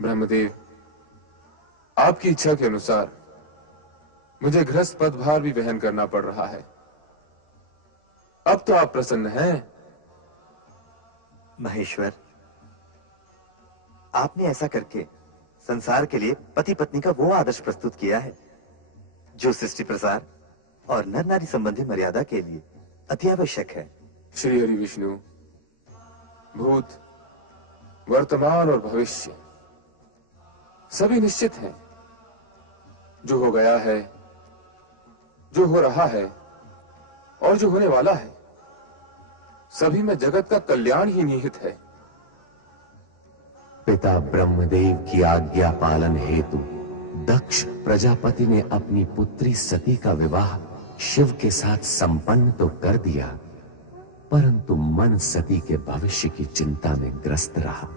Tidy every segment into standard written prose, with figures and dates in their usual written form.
ब्रह्मदेव, आपकी इच्छा के अनुसार मुझे गृहस्थ पदभार भी वहन करना पड़ रहा है। अब तो आप प्रसन्न हैं? महेश्वर, आपने ऐसा करके संसार के लिए पति पत्नी का वो आदर्श प्रस्तुत किया है जो सृष्टि प्रसार और नर नारी संबंधी मर्यादा के लिए अति आवश्यक है। श्री हरि विष्णु, भूत, वर्तमान और भविष्य सभी निश्चित हैं। जो हो गया है, जो हो रहा है और जो होने वाला है, सभी में जगत का कल्याण ही निहित है। पिता ब्रह्मदेव की आज्ञा पालन हेतु दक्ष प्रजापति ने अपनी पुत्री सती का विवाह शिव के साथ संपन्न तो कर दिया, परंतु मन सती के भविष्य की चिंता में ग्रस्त रहा।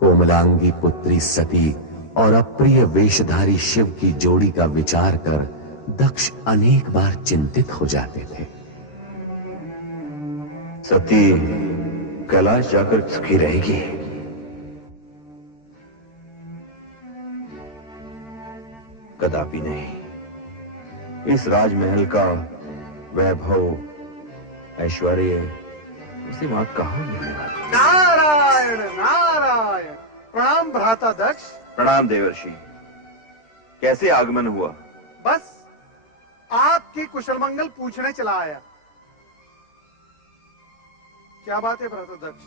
कोमलांगी पुत्री सती और अप्रिय वेशधारी शिव की जोड़ी का विचार कर दक्ष अनेक बार चिंतित हो जाते थे। सती कैलाश जाकर सुखी रहेगी। कदापि नहीं। इस राजमहल का वैभव, ऐश्वर्य उसे वहां कहां मिलेगा। नारायण नारायण। प्रणाम भ्राता दक्ष। प्रणाम देवर्षि। कैसे आगमन हुआ? बस आपकी कुशल मंगल पूछने चला आया। क्या बात है भ्राता दक्ष,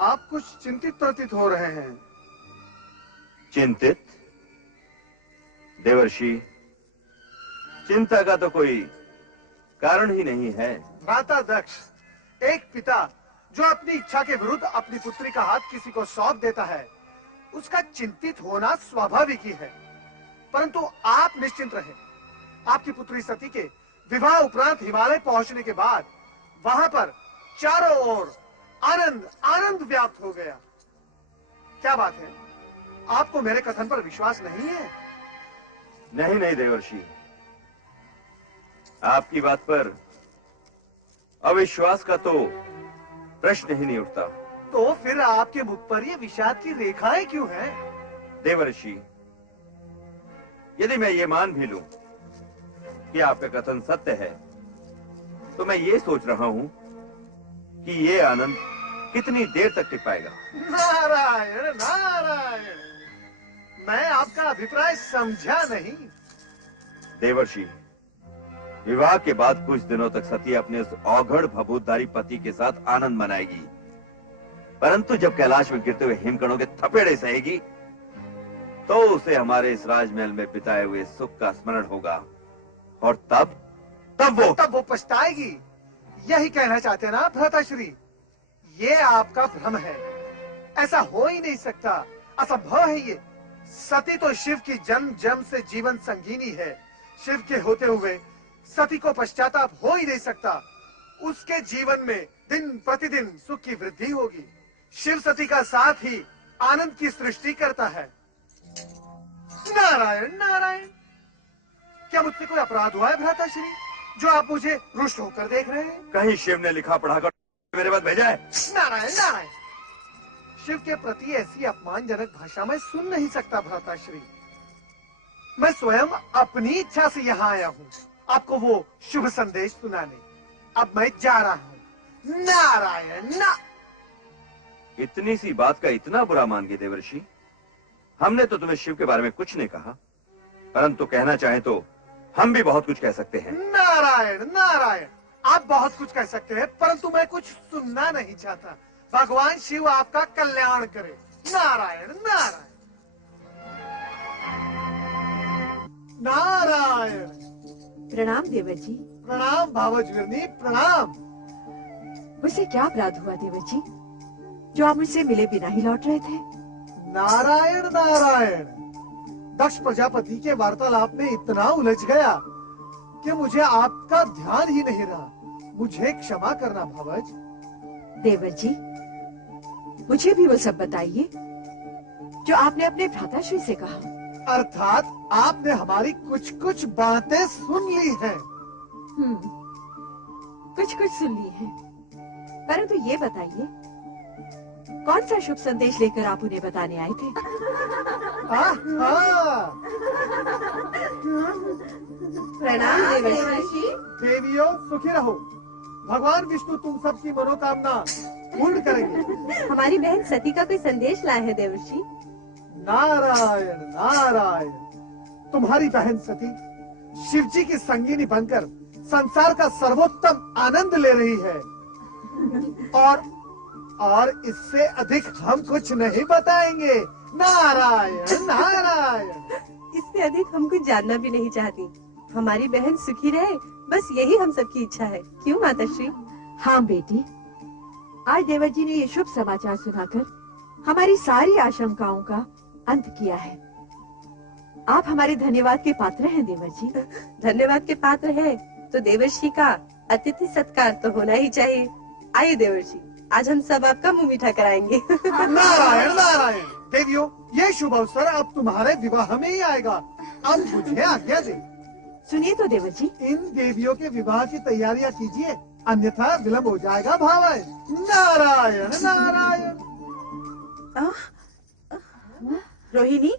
आप कुछ चिंतित प्रतीत हो रहे हैं। चिंतित? देवर्षि, चिंता का तो कोई कारण ही नहीं है। भ्राता दक्ष, एक पिता जो अपनी इच्छा के विरुद्ध अपनी पुत्री का हाथ किसी को सौंप देता है, उसका चिंतित होना स्वाभाविक ही है। परंतु आप निश्चिंत रहे। आपकी पुत्री सती के विवाह उपरांत हिमालय पहुंचने के बाद वहां पर चारों ओर आनंद आनंद व्याप्त हो गया। क्या बात है, आपको मेरे कथन पर विश्वास नहीं है? नहीं नहीं देवर्षि, आपकी बात पर अविश्वास का तो प्रश्न ही नहीं उठता। तो फिर आपके मुख पर ये विषाद की रेखाएं क्यों हैं? देवर्षि, यदि मैं ये मान भी लूं कि आपका कथन सत्य है, तो मैं ये सोच रहा हूं कि ये आनंद कितनी देर तक टिक पाएगा। नारायण नारायण, मैं आपका अभिप्राय समझा नहीं। देवर्षि, विवाह के बाद कुछ दिनों तक सती अपने उस औघड़ भभूतधारी पति के साथ आनंद मनाएगी, परंतु जब कैलाश में गिरते हुए हिमकणों के थपेड़े सहेगी, तो उसे हमारे इस राजमहल में बिताए हुए सुख का स्मरण होगा, और तब वो पछताएगी। यही कहना चाहते हैं ना भ्राताश्री? ये आपका भ्रम है। ऐसा हो ही नहीं सकता, असंभव है ये। सती तो शिव की जन्म जन्म से जीवन संगीनी है। शिव के होते हुए सती को पश्चाताप हो ही नहीं सकता। उसके जीवन में दिन प्रतिदिन सुख की वृद्धि होगी। शिव सती का साथ ही आनंद की सृष्टि करता है। नारायण नारायण, क्या मुझसे कोई अपराध हुआ है भ्राताश्री, जो आप मुझे रुष्ट होकर देख रहे हैं? कहीं शिव ने लिखा पढ़ाकर मेरे पास भेजा है? नारायण नारायण, शिव के प्रति ऐसी अपमानजनक भाषा मैं सुन नहीं सकता भ्राताश्री। मैं स्वयं अपनी इच्छा से यहाँ आया हूँ आपको वो शुभ संदेश सुनाने। अब मैं जा रहा हूँ। नारायण ना। इतनी सी बात का इतना बुरा मान गए देवर्षि? हमने तो तुम्हें शिव के बारे में कुछ नहीं कहा, परंतु कहना चाहे तो हम भी बहुत कुछ कह सकते हैं। नारायण नारायण, आप बहुत कुछ कह सकते हैं, परंतु मैं कुछ सुनना नहीं चाहता। भगवान शिव आपका कल्याण करे। नारायण नारायण नारायण। प्रणाम देवर जी। प्रणाम भावजवीरनी, प्रणाम। मुझसे क्या अपराध हुआ देवर जी, जो आप मुझसे मिले बिना ही लौट रहे थे? नारायण नारायण, दक्ष प्रजापति के वार्तालाप में इतना उलझ गया कि मुझे आपका ध्यान ही नहीं रहा। मुझे क्षमा करना भावज। देवर जी, मुझे भी वो सब बताइए जो आपने अपने भ्राताश्री से कहा। अर्थात आपने हमारी कुछ कुछ बातें सुन ली हैं। कुछ कुछ सुन ली है, परंतु ये बताइए कौन सा शुभ संदेश लेकर आप उन्हें बताने आए थे? प्रणाम देवर्षि। देवियों सुखी रहो। भगवान विष्णु तुम सबकी मनोकामना पूर्ण करेंगे। हमारी बहन सती का कोई संदेश लाया है देवर्षि। नारायण नारायण। तुम्हारी बहन सती शिव जी की संगिनी बनकर संसार का सर्वोत्तम आनंद ले रही है और इससे अधिक हम कुछ नहीं बताएंगे। नारायण नारायण। इससे अधिक हम कुछ जानना भी नहीं चाहती। हमारी बहन सुखी रहे, बस यही हम सबकी इच्छा है। क्यों माताश्री? हाँ बेटी, आज देवर जी ने ये शुभ समाचार सुनाकर हमारी सारी आशंकाओं का अंत किया है। आप हमारे धन्यवाद के पात्र हैं देवर जी। धन्यवाद के पात्र है तो देवर्षि का अतिथि सत्कार तो होना ही चाहिए। आइए देवर्षि, आज हम सब आपका मुंह मीठा कराएंगे। नारायण नारायण। देवियों, ये शुभ अवसर अब तुम्हारे विवाह में ही आएगा। अब मुझे आज्ञा दे। सुनिए तो देवर जी, इन देवियों के विवाह की तैयारियां कीजिए, अन्यथा विलंब हो जाएगा। भावय नारायण नारायण। रोहिणी,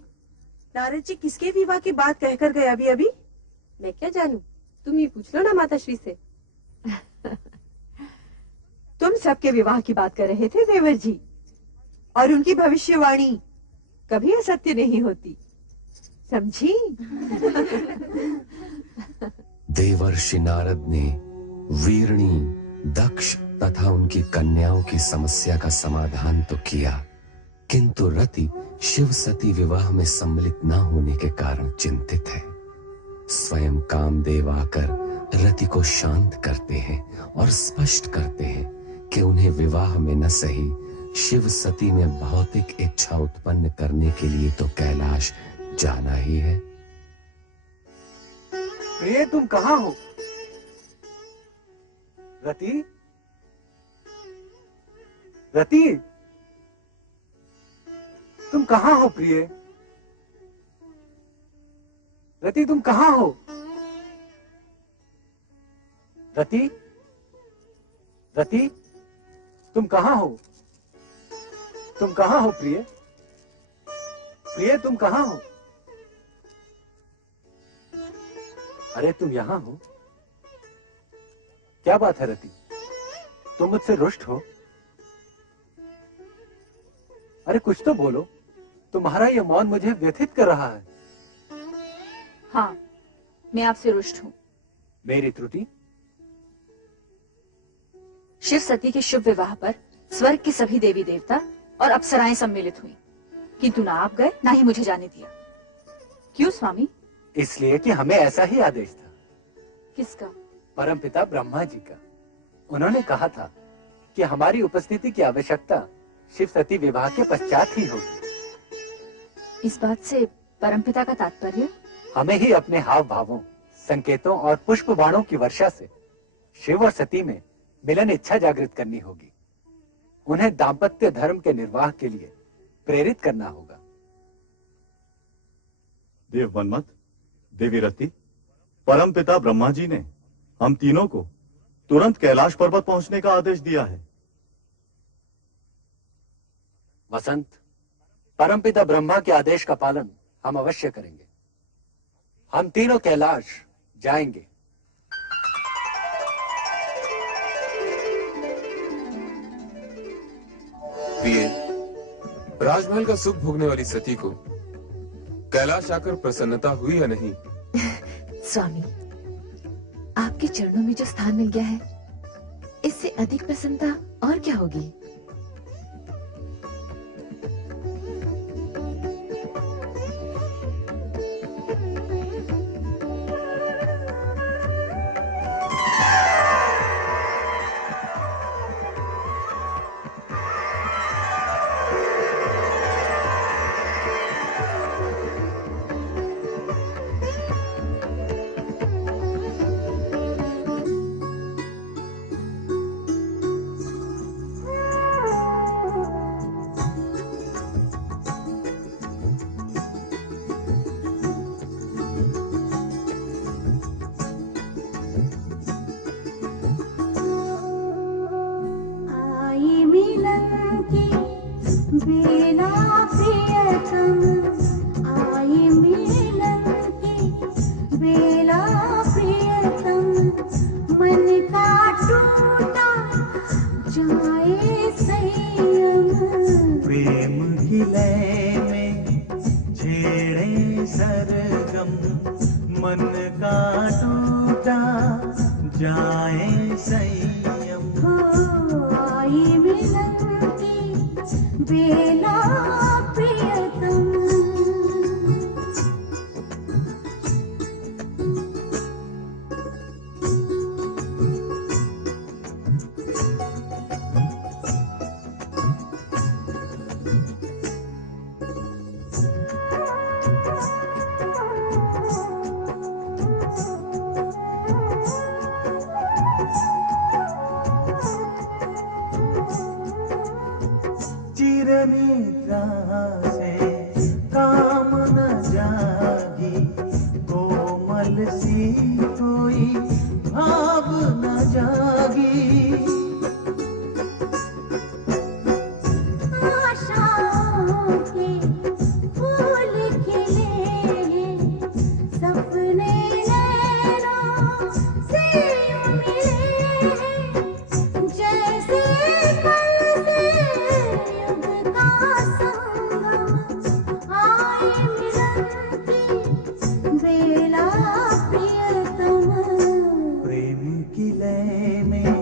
नारद जी किसके विवाह की बात कहकर गए अभी अभी? मैं क्या जानूं, तुम ही पूछ लो ना माताश्री से। तुम सबके विवाह की बात कर रहे थे देवर जी, और उनकी भविष्यवाणी कभी असत्य नहीं होती, समझी? देवर्षि नारद ने वीरणी, दक्ष तथा उनकी कन्याओं की समस्या का समाधान तो किया, किंतु रति शिव सती विवाह में सम्मिलित न होने के कारण चिंतित है। स्वयं कामदेव आकर रति को शांत करते हैं और स्पष्ट करते हैं कि उन्हें विवाह में न सही, शिव सती में भौतिक इच्छा उत्पन्न करने के लिए तो कैलाश जाना ही है। प्रिय, तुम कहाँ हो? रति, रति, तुम कहाँ हो प्रिय? रति, तुम कहाँ हो? रति, रति, तुम कहाँ हो? तुम कहाँ हो प्रिय? प्रिय, तुम कहाँ हो? अरे तुम यहाँ हो? क्या बात है रति, तुम मुझसे रुष्ट हो? अरे कुछ तो बोलो, तुम्हारा यह मौन मुझे व्यथित कर रहा है। हाँ, मैं आपसे रुष्ट हूँ। मेरी त्रुटि? शिव सती के शुभ विवाह पर स्वर्ग के सभी देवी देवता और अप्सराएं सम्मिलित हुई, किंतु ना आप गए ना ही मुझे जाने दिया। क्यों स्वामी? इसलिए कि हमें ऐसा ही आदेश था। किसका? परमपिता ब्रह्मा जी का। उन्होंने कहा था कि हमारी उपस्थिति की आवश्यकता शिव सती विवाह के पश्चात ही होगी। इस बात से परमपिता का तात्पर्य? हमें ही अपने हाव भावों, संकेतों और पुष्प बाणों की वर्षा से शिव और सती में मिलन इच्छा जागृत करनी होगी। उन्हें दाम्पत्य धर्म के निर्वाह के लिए प्रेरित करना होगा। देव मनमत, देवी रति, परमपिता ब्रह्मा जी ने हम तीनों को तुरंत कैलाश पर्वत पहुंचने का आदेश दिया है। वसंत, परमपिता ब्रह्मा के आदेश का पालन हम अवश्य करेंगे। हम तीनों कैलाश जाएंगे। प्रिय, राजमहल का सुख भोगने वाली सती को कैलाश आकर प्रसन्नता हुई या नहीं? स्वामी, आपके चरणों में जो स्थान मिल गया है, इससे अधिक प्रसन्नता और क्या होगी? प्रियतम आई मिलन की बेला प्रियतम मन का टूटा जाए संयम प्रेम की लय में छेड़े सरगम मन का टूटा जाए संयम हो आई मिलन की बेला प्रियतम चिरनिद्रा से काम न जागी कोमल सी कोई भाव न जागी आशाओं के फूल खिले हैं सपने नैनों से मिले हैं जैसे कल से युग का संगम आए मिलन की बेला प्रियतम प्रेम की लय में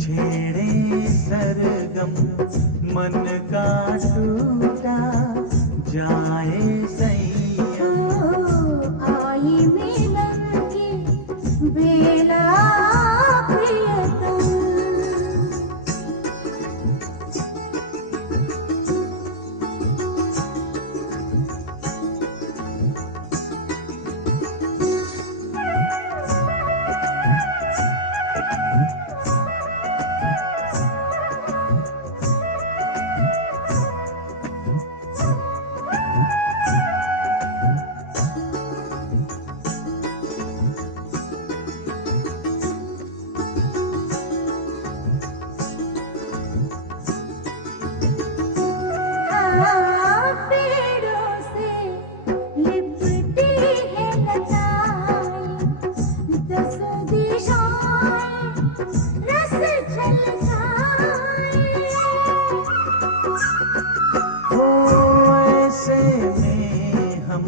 छेड़े सरगम मन का टूटा जाए संयम आई मिलन की बेला प्रियतम पेड़ों से लिपटी है लताएं दसों दिशाएं रस झलकाएं हो ऐसे में हम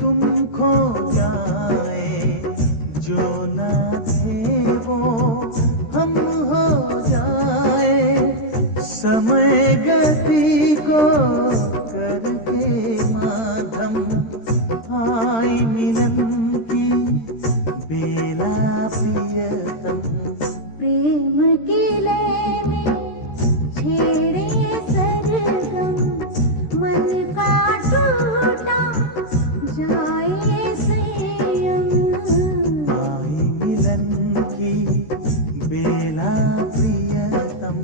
तुम खो जाए जो न थे वो हम हो जाए समय गति को करके माधम आई मिलन की बेला प्रियतम प्रेम की लय में छेड़े सरगम मन का टूटा जाए संयम आई मिलन की बेला प्रियतम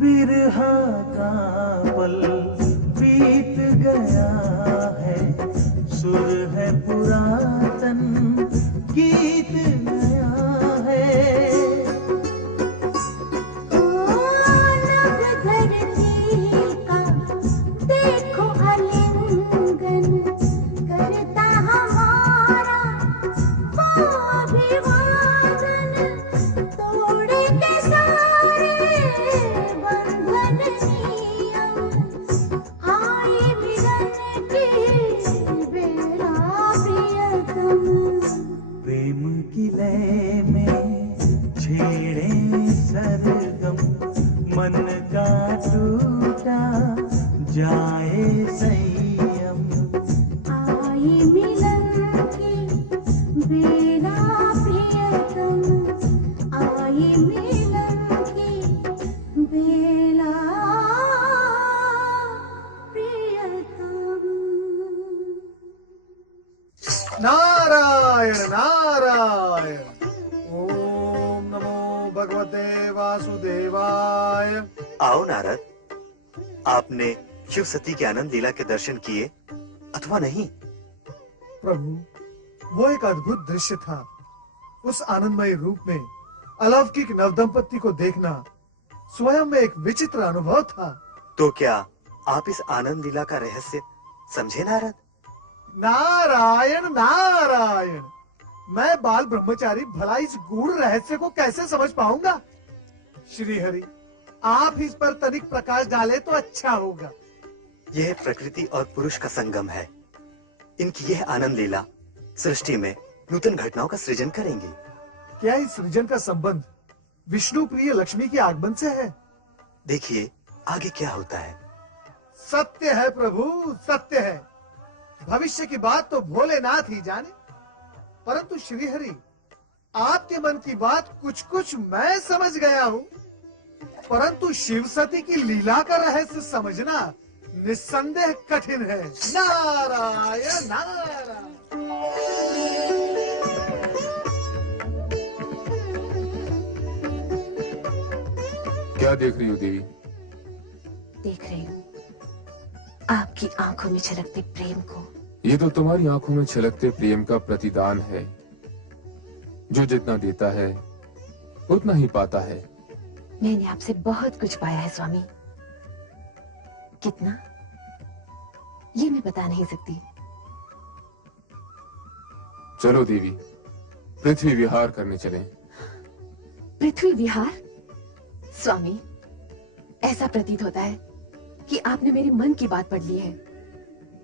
विरहा का पल बीत गया है सुर है पुरातन गीत नया है नभ धरती का देखो आलिंगन करता हमारा वो अभिवादन तोड़े के सारे बंधन नियम आई मिलन की बेला प्रियतम प्रेम की लय में छेड़े सरगम मन का टूटा जाए संयम आई मिलन की बेला प्रियतम आई मिलन की बेला प्रियतम नारायण नारायण। ओम नमो भगवते वासुदेवाय। आओ नारद, आपने शिव सती के आनंद लीला के दर्शन किए अथवा नहीं? प्रभु, वो एक अद्भुत दृश्य था। उस आनंदमय रूप में अलौकिक नवदंपति को देखना स्वयं में एक विचित्र अनुभव था। तो क्या आप इस आनंद लीला का रहस्य समझे नारद? नारायण नारायण। मैं बाल ब्रह्मचारी भला इस गूढ़ रहस्य को कैसे समझ पाऊंगा? श्री हरि, आप इस पर तनिक प्रकाश डाले तो अच्छा होगा। यह प्रकृति और पुरुष का संगम है। इनकी यह आनंद लीला सृष्टि में नूतन घटनाओं का सृजन करेंगी। क्या इस सृजन का संबंध विष्णु प्रिय लक्ष्मी के आगमन से है? देखिए आगे क्या होता है। सत्य है प्रभु, सत्य है। भविष्य की बात तो भोलेनाथ ही जाने, परंतु श्रीहरि, आपके मन की बात कुछ कुछ मैं समझ गया हूँ, परंतु शिव सती की लीला का रहस्य समझना निस्संदेह कठिन है। नारायण नारायण। क्या देख रही हो देवी? देख रही हूँ आपकी आंखों में छलकते प्रेम को। ये तो तुम्हारी आंखों में छलकते प्रेम का प्रतिदान है। जो जितना देता है उतना ही पाता है। मैंने आपसे बहुत कुछ पाया है स्वामी। कितना, ये मैं बता नहीं सकती। चलो देवी, पृथ्वी विहार करने चलें। पृथ्वी विहार? स्वामी, ऐसा प्रतीत होता है कि आपने मेरे मन की बात पढ़ ली है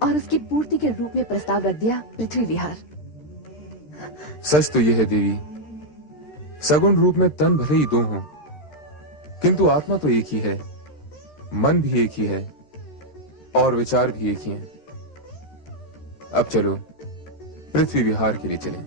और उसकी पूर्ति के रूप में प्रस्ताव रख दिया, पृथ्वी विहार। सच तो यह है देवी, सगुण रूप में तन भले ही दो हों, किंतु आत्मा तो एक ही है, मन भी एक ही है और विचार भी एक ही हैं। अब चलो पृथ्वी विहार के लिए चलें।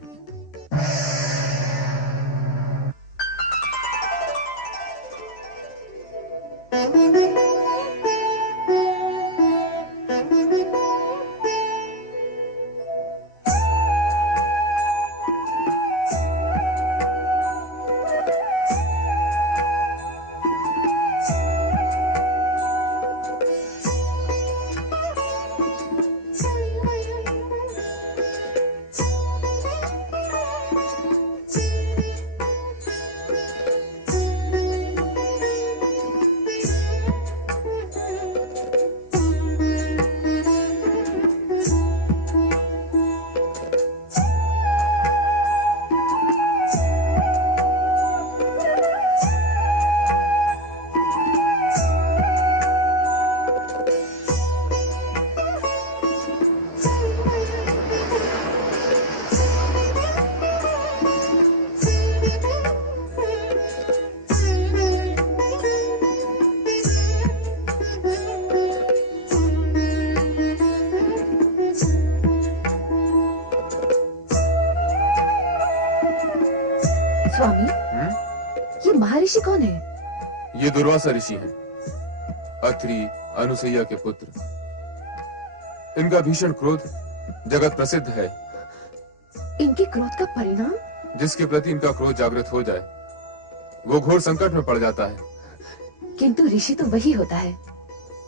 स्वामी, ये महर्षि कौन है? ये दुर्वासा ऋषि हैं, अत्रि अनुसैया के पुत्र। इनका भीषण क्रोध जगत प्रसिद्ध है। इनके क्रोध का परिणाम? जिसके प्रति इनका क्रोध जागृत हो जाए वो घोर संकट में पड़ जाता है। किंतु ऋषि तो वही होता है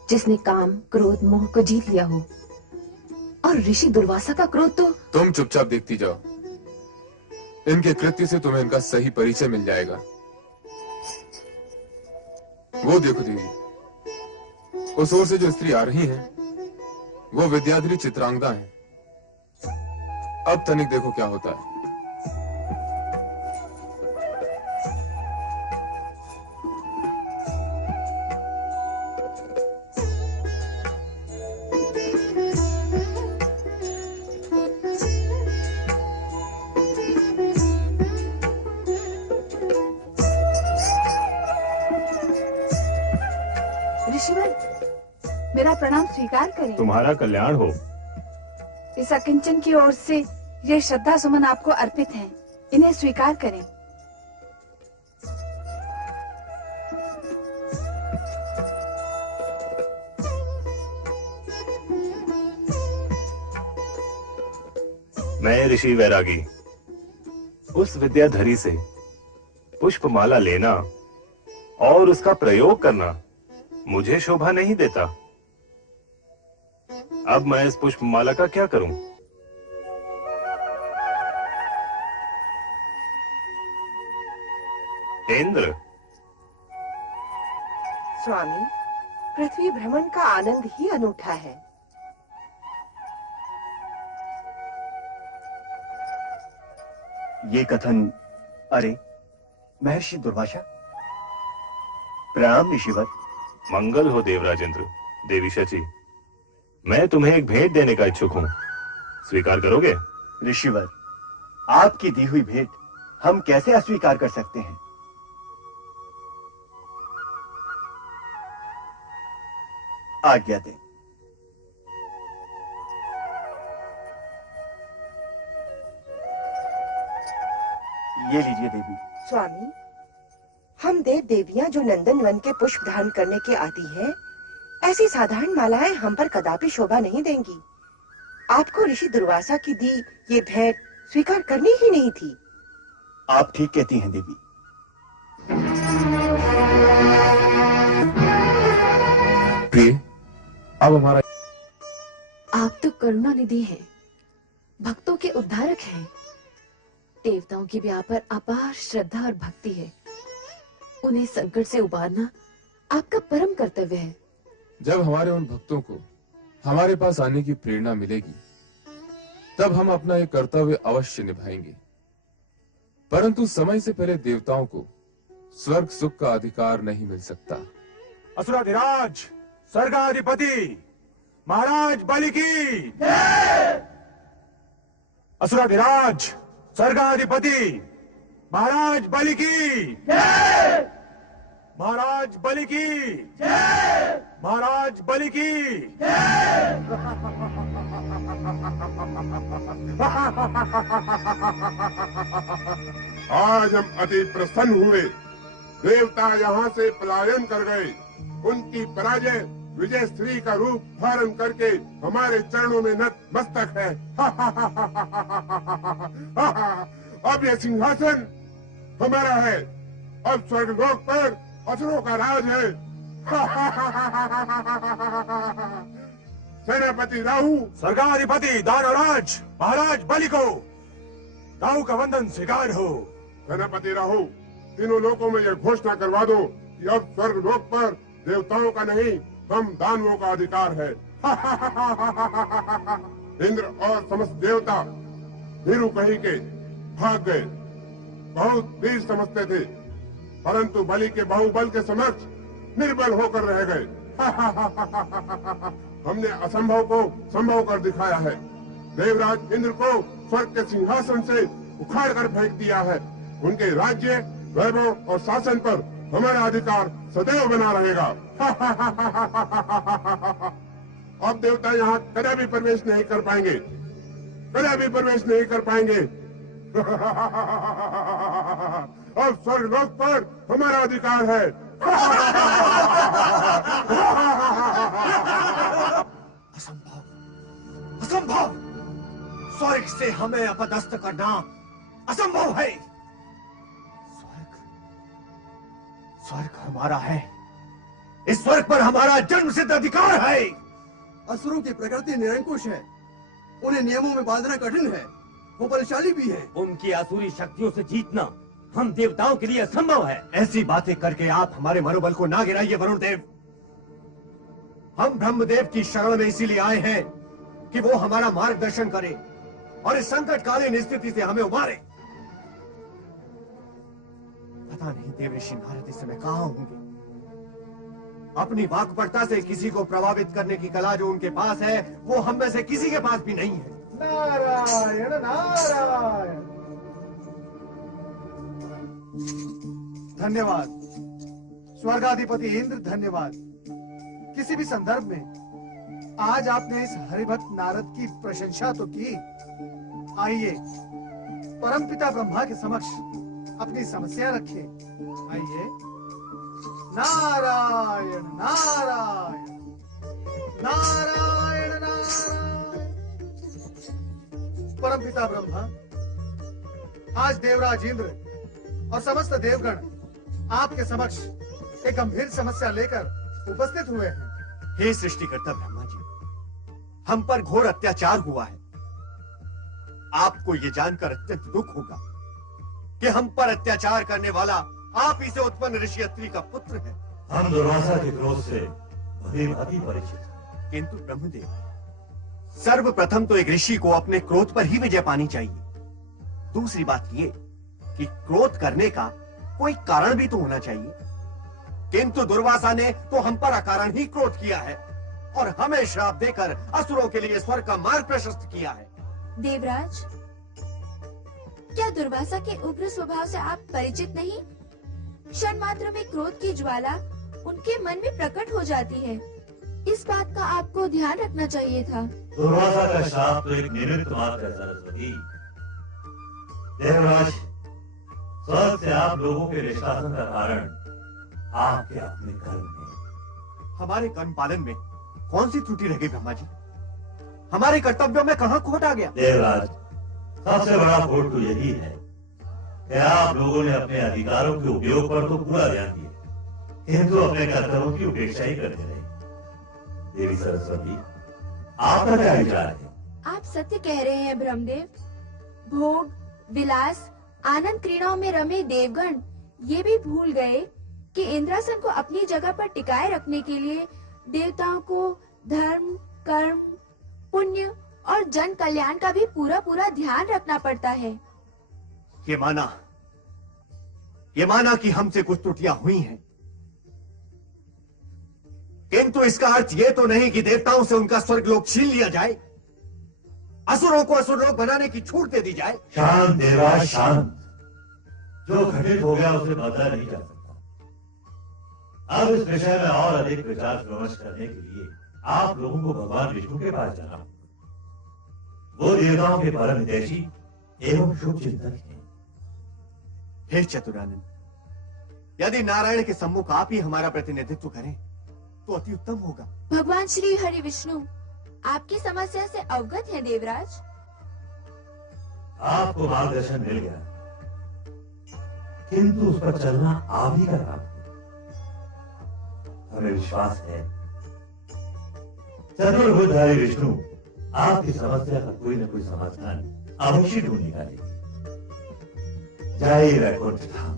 जिसने काम, क्रोध, मोह को जीत लिया हो। और ऋषि दुर्वासा का क्रोध तो... तुम चुपचाप देखती जाओ, इनके कृत्य से तुम्हें इनका सही परिचय मिल जाएगा। वो देखो देवी, उस ओर से जो स्त्री आ रही है वो विद्याधरी चित्रांगदा है। अब तनिक देखो क्या होता है। ऋषिवर, मेरा प्रणाम स्वीकार करें। तुम्हारा कल्याण हो। इस अकिंचन की ओर से ये श्रद्धा सुमन आपको अर्पित हैं, इन्हें स्वीकार करें। मैं ऋषि वैरागी उस विद्याधरी से पुष्पमाला लेना और उसका प्रयोग करना मुझे शोभा नहीं देता। अब मैं इस पुष्पमाला का क्या करूं? इंद्र। स्वामी, पृथ्वी भ्रमण का आनंद ही अनूठा है। ये कथन, अरे महर्षि दुर्वासा, प्रणाम ऋषिवर। मंगल हो देवराजेंद्र। देवी शची, मैं तुम्हें एक भेंट देने का इच्छुक हूं, स्वीकार करोगे? ऋषिवर, आपकी दी हुई भेंट हम कैसे अस्वीकार कर सकते हैं? आज्ञा दें। ये लीजिए देवी। स्वामी, हम देव देवियां जो नंदन वन के पुष्प धारण करने के आदी हैं, ऐसी साधारण मालाएं हम पर कदापि शोभा नहीं देंगी। आपको ऋषि दुर्वासा की दी ये भेंट स्वीकार करनी ही नहीं थी। आप ठीक कहती हैं देवी। प्रिय, अब हमारा आप तो करुणा निधि हैं, भक्तों के उद्धारक हैं। देवताओं की भी आप पर अपार श्रद्धा और भक्ति है। उन्हें संकट से उबारना आपका परम कर्तव्य है। जब हमारे उन भक्तों को हमारे पास आने की प्रेरणा मिलेगी, तब हम अपना ये कर्तव्य अवश्य निभाएंगे। परंतु समय से पहले देवताओं को स्वर्ग सुख का अधिकार नहीं मिल सकता। असुराधिराज स्वर्गाधिपति महाराज बलि की। असुराधिराज स्वर्गाधिपति महाराज बलि की। महाराज बलि की। महाराज बलि की। आज हम अति प्रसन्न हुए। देवता यहाँ से पलायन कर गए। उनकी पराजय विजय श्री का रूप धारण करके हमारे चरणों में नतमस्तक है। अब यह सिंहासन हमारा है। अब स्वर्गलोक पर असुरों का राज है। सेनापति राहु, स्वर्गाधिपति दानवराज महाराज बलि को राहु का वंदन स्वीकार हो। सेनापति राहु, तीनों लोकों में यह घोषणा करवा दो कि अब स्वर्ग लोक पर देवताओं का नहीं, हम दानवों का अधिकार है। इंद्र और समस्त देवता वीरू कही के भाग गए। बहुत वीर समझते थे, परंतु बलि के बाहुबल के समक्ष निर्बल होकर रह गए। हमने असंभव को संभव कर दिखाया है। देवराज इंद्र को स्वर्ग के सिंहासन से उखाड़ कर फेंक दिया है। उनके राज्य, वैभव और शासन पर हमारा अधिकार सदैव बना रहेगा। अब देवता यहाँ कदापि प्रवेश नहीं कर पाएंगे, कदापि प्रवेश नहीं कर पाएंगे। अब स्वर्गलोक पर हमारा अधिकार है। असंभव, असंभव। स्वर्ग से हमें अपदस्थ करना असंभव है। स्वर्ग हमारा है। इस स्वर्ग पर हमारा जन्म सिद्ध अधिकार है। असुरों की प्रकृति निरंकुश है। उन्हें नियमों में बांधना कठिन है। वो बलशाली भी है। उनकी आसुरी शक्तियों से जीतना हम देवताओं के लिए असंभव है। ऐसी बातें करके आप हमारे मनोबल को ना गिराइए वरुण देव। हम ब्रह्मदेव की शरण में इसीलिए आए हैं कि वो हमारा मार्गदर्शन करे और इस संकटकालीन स्थिति से हमें उबारे। पता नहीं देवऋषि नारद इस समय कहाँ होंगे। अपनी वाक्पटुता से किसी को प्रभावित करने की कला जो उनके पास है, वो हम में से किसी के पास भी नहीं है। नारायण नारायण। धन्यवाद स्वर्गाधिपति इंद्र, धन्यवाद। किसी भी संदर्भ में आज आपने इस हरिभक्त नारद की प्रशंसा तो की। आइए परमपिता ब्रह्मा के समक्ष अपनी समस्या रखिए। आइए। नारायण नारायण नारायण नारायण। परमपिता ब्रह्मा, आज देवराज इंद्र और समस्त देवगण आपके समक्ष एक गंभीर समस्या लेकर उपस्थित हुए हैं। हे सृष्टिकर्ता ब्रह्मा जी, हम पर घोर अत्याचार हुआ है। आपको ये जानकर अत्यंत दुख होगा कि हम पर अत्याचार करने वाला आप ही से उत्पन्न ऋषि अत्रि का पुत्र है। हम दुर्वासा के क्रोध से भली-भांति परिचित हैं। किंतु ब्रह्मदेव, सर्वप्रथम तो एक ऋषि को अपने क्रोध पर ही विजय पानी चाहिए। दूसरी बात ये कि क्रोध करने का कोई कारण भी तो होना चाहिए। किंतु दुर्वासा ने तो हम पर अकारण ही क्रोध किया है और हमें श्राप देकर असुरों के लिए स्वर्ग का मार्ग प्रशस्त किया है। देवराज, क्या दुर्वासा के उग्र स्वभाव से आप परिचित नहीं? क्षण मात्र में क्रोध की ज्वाला उनके मन में प्रकट हो जाती है। इस बात का आपको ध्यान रखना चाहिए था। दुर्वासा का शाप तो एक निमित्त मात्र है सरस्वती। देवराज, स्वर्ग से आप लोगों के निष्कासन का कारण आपके अपने कर्म है। हमारे कर्म पालन में कौन सी त्रुटि रह गई ब्रह्मा जी? हमारे कर्तव्यों में कहाँ खोट आ गया? देवराज, सबसे बड़ा खोट तो यही है कि आप लोगों ने अपने अधिकारों के उपयोग पर तो पूरा ध्यान दिया, किंतु अपने कर्तव्यों की उपेक्षा ही करते रहे। देवी सरस्वती, आपका क्या विचार है? आप सत्य कह रहे हैं ब्रह्मदेव। भोग, विलास, आनंद क्रीड़ाओं में रमे देवगण ये भी भूल गए कि इंद्रासन को अपनी जगह पर टिकाए रखने के लिए देवताओं को धर्म, कर्म, पुण्य और जन कल्याण का भी पूरा पूरा ध्यान रखना पड़ता है। ये माना कि हमसे कुछ त्रुटियां हुई हैं, किंतु इसका अर्थ ये तो नहीं कि देवताओं से उनका स्वर्गलोक छीन लिया जाए, असुरों को असुरलोक बनाने की छूट दे दी जाए। शांत देवराज, शांत। जो घटित हो गया उसे बदला नहीं जा सकता। अब इस विषय में और अधिक विचार विमर्श करने के लिए आप लोगों को भगवान विष्णु के पास जाना होगा। वो देवताओं के परम हितैषी एवं शुभ चिंतक हैं। हे चतुरानंद, यदि नारायण के सम्मुख आप ही हमारा प्रतिनिधित्व करें तो अति उत्तम होगा। भगवान श्री हरि विष्णु आपकी समस्या से अवगत है देवराज। आपको मार्गदर्शन मिल गया, किंतु उस पर चलना आप ही का काम है। हमें विश्वास है चतुर्भुजधारी विष्णु आपकी समस्या का कोई न कोई समाधान अवश्य ढूंढ निकालेंगे। जय वैकुंठ धाम।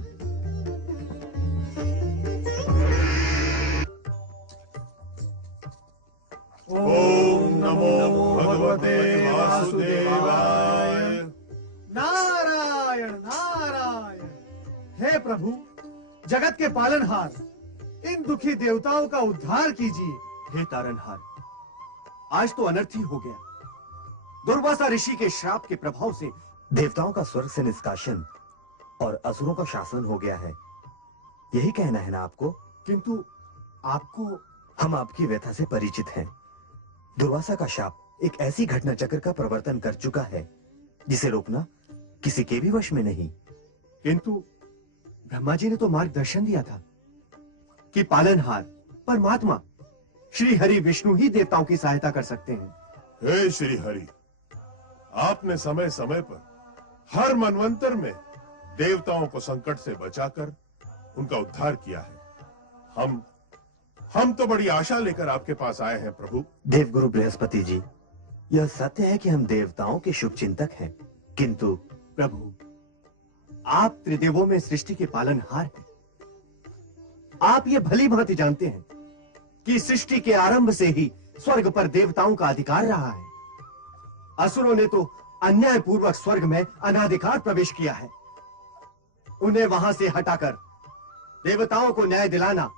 ओम नमो भगवते वासुदेवाय। नारायण नारायण। हे प्रभु, जगत के पालनहार, इन दुखी देवताओं का उद्धार कीजिए। हे तारनहार, आज तो अनर्थ ही हो गया। दुर्वासा ऋषि के श्राप के प्रभाव से देवताओं का स्वर्ग से निष्कासन और असुरों का शासन हो गया है, यही कहना है ना आपको? किंतु आपको, हम आपकी व्यथा से परिचित हैं। दुर्वासा का शाप एक ऐसी घटना चक्र का प्रवर्तन कर चुका है जिसे रोकना किसी के भी वश में नहीं। किंतु ब्रह्मा जी ने तो मार्गदर्शन दिया था कि पालनहार परमात्मा श्री हरि विष्णु ही देवताओं की सहायता कर सकते हैं। हे श्री हरि, आपने समय समय पर हर मनवंतर में देवताओं को संकट से बचाकर उनका उद्धार किया है। हम तो बड़ी आशा लेकर आपके पास आए हैं प्रभु। देवगुरु बृहस्पति जी, यह सत्य है कि हम देवताओं के शुभ चिंतक हैं, किंतु प्रभु, आप त्रिदेवों में सृष्टि के पालनहार हैं। आप ये भली भांति जानते हैं कि सृष्टि के आरंभ से ही स्वर्ग पर देवताओं का अधिकार रहा है। असुरों ने तो अन्याय पूर्वक स्वर्ग में अनाधिकार प्रवेश किया है। उन्हें वहां से हटाकर देवताओं को न्याय दिलाना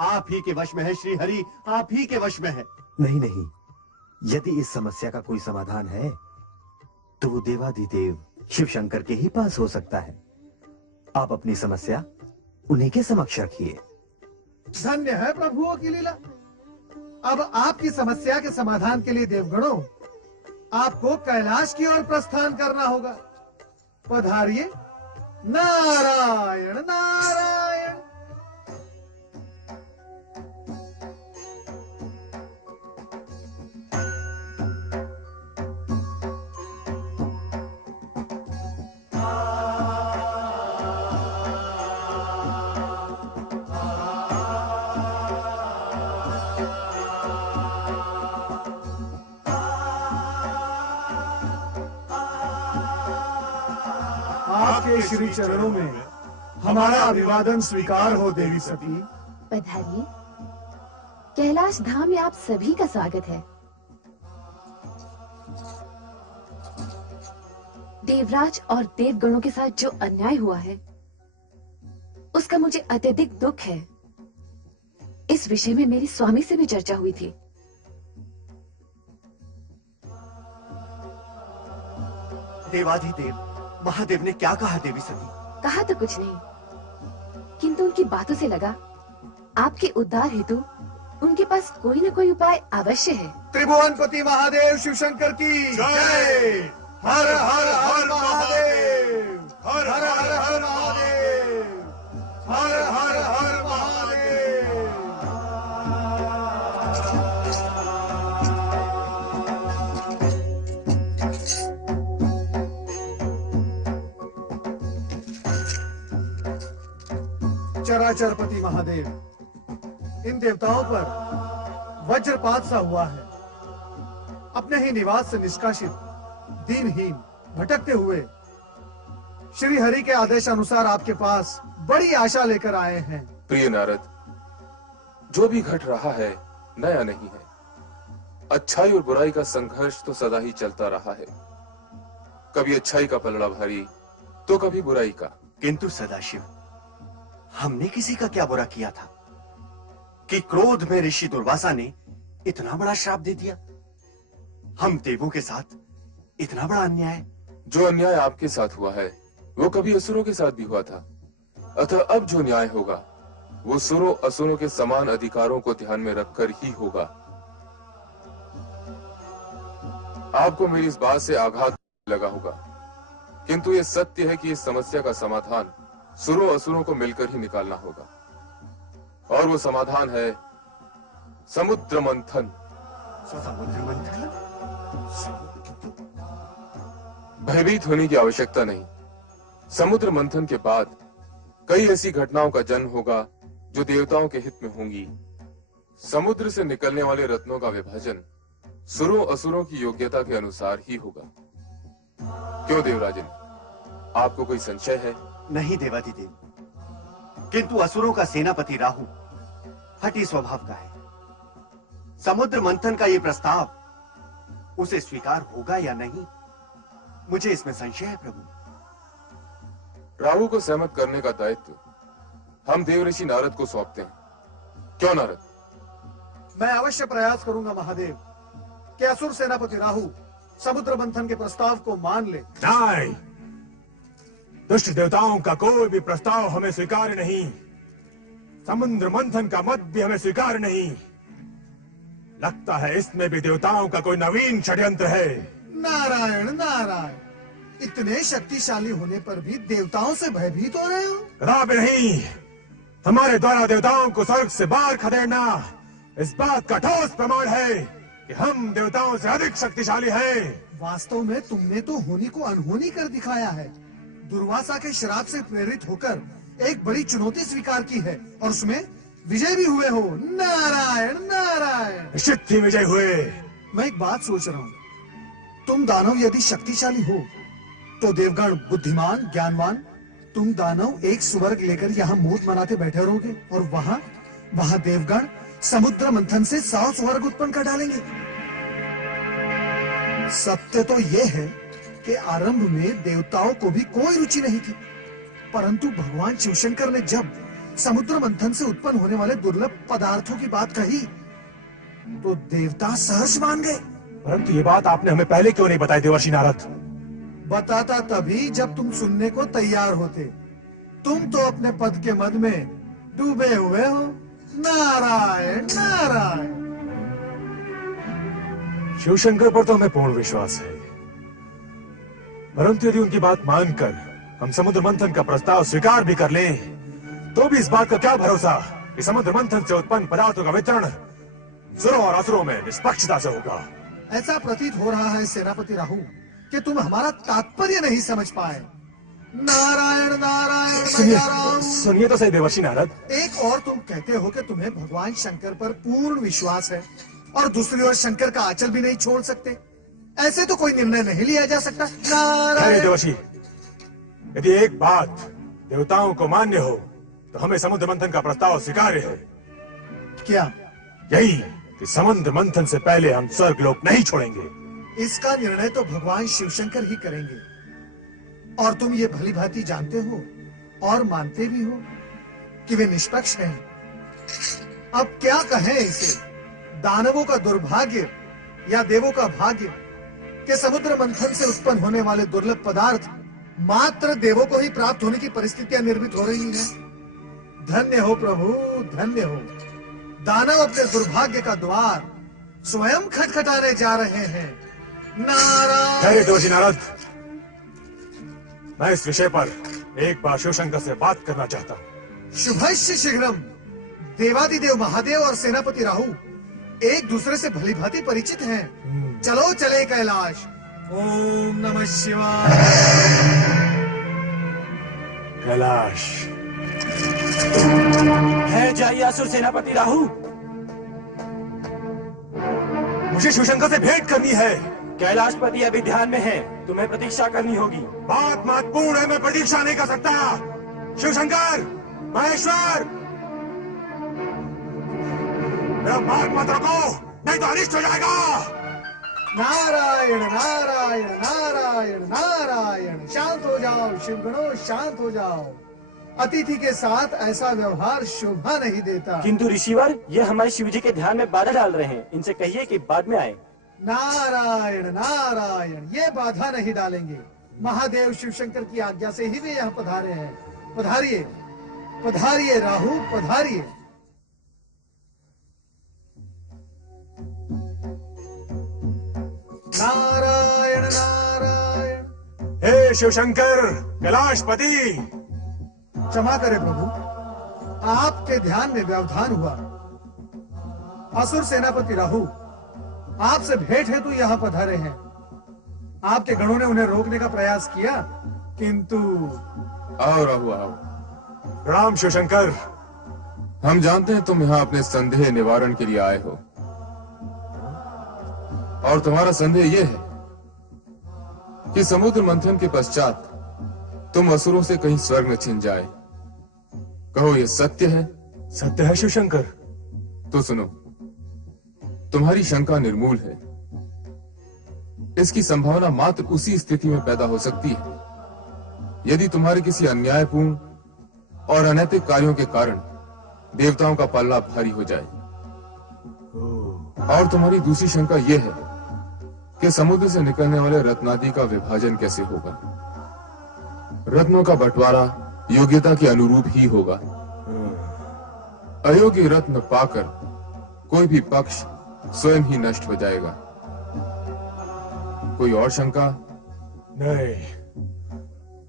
आप ही के वश में है श्री हरि, आप ही के वश में है। नहीं नहीं, यदि इस समस्या का कोई समाधान है तो वो देवाधिदेव शिव शंकर के ही पास हो सकता है। आप अपनी समस्या उन्हीं के समक्ष रखिए। धन्य है प्रभुओं की लीला। अब आपकी समस्या के समाधान के लिए देवगणों, आपको कैलाश की ओर प्रस्थान करना होगा। पधारिए। नारायण नारायण। आपके श्री चरणों में हमारा अभिवादन स्वीकार हो देवी सती। पधारिए। कैलाश धाम में आप सभी का स्वागत है। देवराज और देवगणों के साथ जो अन्याय हुआ है उसका मुझे अत्यधिक दुख है। इस विषय में मेरी स्वामी से भी चर्चा हुई थी। देवाधिदेव महादेव ने क्या कहा देवी सती? कहा तो कुछ नहीं, किंतु उनकी बातों से लगा आपके उद्धार हेतु उनके पास कोई न कोई उपाय अवश्य है। त्रिभुवनपति महादेव शिव शंकर की जय। हर हर हर महादेव, हर हर हर महादेव, हर हर हर महादेव। चराचरपति महादेव, इन देवताओं पर वज्रपात सा हुआ है। अपने ही निवास से निष्कासित, दीनहीन, भटकते हुए श्री हरि के आदेश अनुसार आपके पास बड़ी आशा लेकर आए हैं। प्रिय नारद, जो भी घट रहा है नया नहीं है। अच्छाई और बुराई का संघर्ष तो सदा ही चलता रहा है। कभी अच्छाई का पलड़ा भारी तो कभी बुराई का। किंतु सदाशिव, हमने किसी का क्या बुरा किया था कि क्रोध में ऋषि दुर्वासा ने इतना बड़ा श्राप दे दिया? हम देवों के साथ इतना बड़ा अन्याय? जो अन्याय आपके साथ हुआ है वो कभी असुरों के साथ भी हुआ था। अतः अब जो न्याय होगा वो सुरों असुरों के समान अधिकारों को ध्यान में रखकर ही होगा। आपको मेरी इस बात से आघात लगा होगा, किंतु ये सत्य है कि इस समस्या का समाधान सुरों असुरों को मिलकर ही निकालना होगा। और वो समाधान है समुद्र मंथन। समुद्र मंथन? भयभीत होने की आवश्यकता नहीं। समुद्र मंथन के बाद कई ऐसी घटनाओं का जन्म होगा जो देवताओं के हित में होंगी। समुद्र से निकलने वाले रत्नों का विभाजन सुरों असुरों की योग्यता के अनुसार ही होगा। क्यों देवराजन, आपको कोई संशय है? नहीं देवाधिदेव, किंतु असुरों का सेनापति राहु हठी स्वभाव का है। समुद्र मंथन का ये प्रस्ताव उसे स्वीकार होगा या नहीं, मुझे इसमें संशय है प्रभु। राहु को सहमत करने का दायित्व हम देवऋषि नारद को सौंपते हैं। क्यों नारद? मैं अवश्य प्रयास करूंगा महादेव कि असुर सेनापति राहु समुद्र मंथन के प्रस्ताव को मान ले। नहीं, दुष्ट देवताओं का कोई भी प्रस्ताव हमें स्वीकार नहीं। समुद्र मंथन का मत भी हमें स्वीकार नहीं। लगता है इसमें भी देवताओं का कोई नवीन षड्यंत्र है। नारायण नारायण, इतने शक्तिशाली होने पर भी देवताओं से भयभीत हो रहे हो? कदापि नहीं। हमारे द्वारा देवताओं को स्वर्ग से बाहर खदेड़ना इस बात का ठोस प्रमाण है कि हम देवताओं से अधिक शक्तिशाली हैं। वास्तव में तुमने तो होनी को अनहोनी कर दिखाया है। दुर्वासा के श्राप से प्रेरित होकर एक बड़ी चुनौती स्वीकार की है और उसमें विजय भी हुए हो। नारायण नारायण। निश्चित ही विजय हुए। मैं एक बात सोच रहा हूँ, तुम दानव यदि शक्तिशाली हो तो देवगण बुद्धिमान ज्ञानवान, तुम दानव एक स्वर्ग लेकर यहाँ मौत मनाते बैठे रहोगे और वहाँ देवगण समुद्र मंथन से 100 स्वर्ग उत्पन्न कर डालेंगे। सत्य तो ये है कि आरंभ में देवताओं को भी कोई रुचि नहीं थी, परंतु भगवान शिवशंकर ने जब समुद्र मंथन से उत्पन्न होने वाले दुर्लभ पदार्थों की बात कही तो देवता सहर्ष मान गए। परंतु ये बात आपने हमें पहले क्यों नहीं बताई देवर्षि नारद? बताता तभी जब तुम सुनने को तैयार होते। तुम तो अपने पद के मद में डूबे हुए हो। नारायण नारायण। शिवशंकर पर तो हमें पूर्ण विश्वास है, परंतु यदि उनकी बात मानकर हम समुद्र मंथन का प्रस्ताव स्वीकार भी कर लें तो भी इस बात का क्या भरोसा कि समुद्र मंथन से उत्पन्न पदार्थों का वितरण सुरों और असुरों में निष्पक्षता से होगा। ऐसा प्रतीत हो रहा है सेनापति राहु कि तुम हमारा तात्पर्य नहीं समझ पाए। नारायण नारायण। सुनिए तो सही देवर्षि नारद। एक और तुम कहते हो कि तुम्हें भगवान शंकर पर पूर्ण विश्वास है और दूसरी ओर शंकर का आंचल भी नहीं छोड़ सकते। ऐसे तो कोई निर्णय नहीं लिया जा सकता। नारायण। देवर्षि, यदि एक बात देवताओं को मान्य हो तो हमें समुद्र मंथन का प्रस्ताव स्वीकार्य है। क्या? यही कि समुद्र मंथन से पहले हम स्वर्गलोक नहीं छोड़ेंगे। इसका निर्णय तो भगवान शिवशंकर ही करेंगे, और तुम ये भली भांति जानते हो और मानते भी हो कि वे निष्पक्ष हैं। अब क्या कहें इसे, दानवों का दुर्भाग्य या देवों का भाग्य कि समुद्र मंथन से उत्पन्न होने वाले दुर्लभ पदार्थ मात्र देवों को ही प्राप्त होने की परिस्थितियां निर्मित हो रही हैं। धन्य हो प्रभु, धन्य हो। दानव अपने दुर्भाग्य का द्वार स्वयं खटखटाने जा रहे हैं। नारायण। देवर्षि नारद, मैं इस विषय पर एक बार शिवशंकर से बात करना चाहता हूँ। शुभस्य शीघ्रम। देवादिदेव महादेव और सेनापति राहु एक दूसरे से भली भांति परिचित हैं। चलो चले कैलाश। ओम नमः शिवाय। कैलाश। है जाइए असुर सेनापति राहु। मुझे शिवशंकर से भेंट करनी है। कैलाशपति अभी ध्यान में है, तुम्हें प्रतीक्षा करनी होगी। बात महत्वपूर्ण है, मैं प्रतीक्षा नहीं कर सकता। शिवशंकर, महेश्वर, मेरा मार्ग मत रोको, नहीं तो अनिष्ट हो जाएगा। नारायण नारायण नारायण नारायण। शांत हो जाओ शिवगणों, शांत हो जाओ। अतिथि के साथ ऐसा व्यवहार शोभा नहीं देता। किंतु ऋषिवर, ये हमारे शिवजी के ध्यान में बाधा डाल रहे हैं, इनसे कहिए कि बाद में आए। नारायण नारायण, ये बाधा नहीं डालेंगे। महादेव शिवशंकर की आज्ञा से ही वे यहाँ पधारे हैं। पधारिए पधारिए राहु, पधारिए। नारायण नारायण। हे शिवशंकर, कैलाशपति। क्षमा करें प्रभु, आपके ध्यान में व्यवधान हुआ। असुर सेनापति राहु आपसे भेंट हेतु यहाँ पधारे हैं। आपके गणों ने उन्हें रोकने का प्रयास किया, किंतु। आओ राहु आओ। राम शिवशंकर। हम जानते हैं तुम यहाँ अपने संदेह निवारण के लिए आए हो, और तुम्हारा संदेह यह है कि समुद्र मंथन के पश्चात तुम असुरों से कहीं स्वर्ग न छिन जाए। कहो यह सत्य है? सत्य है शिवशंकर। तो सुनो, तुम्हारी शंका निर्मूल है। इसकी संभावना मात्र उसी स्थिति में पैदा हो सकती है यदि तुम्हारे किसी अन्यायपूर्ण और अनैतिक कार्यों के कारण देवताओं का पल्ला भारी हो जाए। और तुम्हारी दूसरी शंका यह है कि समुद्र से निकलने वाले रत्नादि का विभाजन कैसे होगा। रत्नों का बंटवारा योग्यता के अनुरूप ही होगा। अयोग्य रत्न पाकर कोई भी पक्ष स्वयं ही नष्ट हो जाएगा। कोई और शंका? नहीं,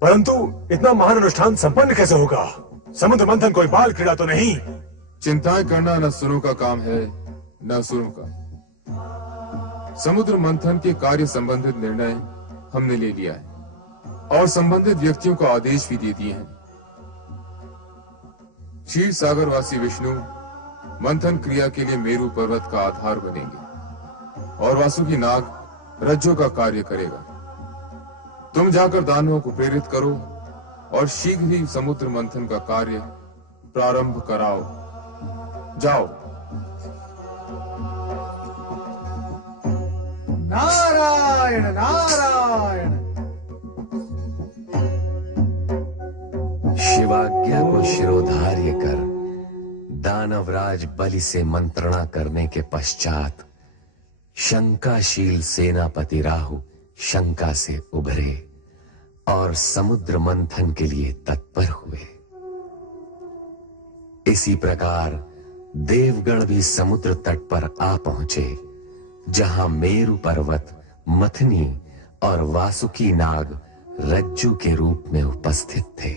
परंतु इतना महान अनुष्ठान संपन्न कैसे होगा? समुद्र मंथन कोई बाल क्रीड़ा तो नहीं। चिंताएं करना न सुरों का काम है न असुरों का। समुद्र मंथन के कार्य संबंधित निर्णय हमने ले लिया है और संबंधित व्यक्तियों को आदेश भी दे दिए हैं। क्षीर सागर वासी विष्णु मंथन क्रिया के लिए मेरु पर्वत का आधार बनेंगे और वासुकी नाग रज्जो का कार्य करेगा। तुम जाकर दानवों को प्रेरित करो और शीघ्र ही समुद्र मंथन का कार्य प्रारंभ कराओ। जाओ। नारायण नारायण। शिवाज्ञा को शिरोधार्य कर दानवराज बलि से मंत्रणा करने के पश्चात शंकाशील सेनापति राहु शंका से उभरे और समुद्र मंथन के लिए तत्पर हुए। इसी प्रकार देवगण भी समुद्र तट पर आ पहुंचे, जहां मेरु पर्वत मथनी और वासुकी नाग रज्जु के रूप में उपस्थित थे।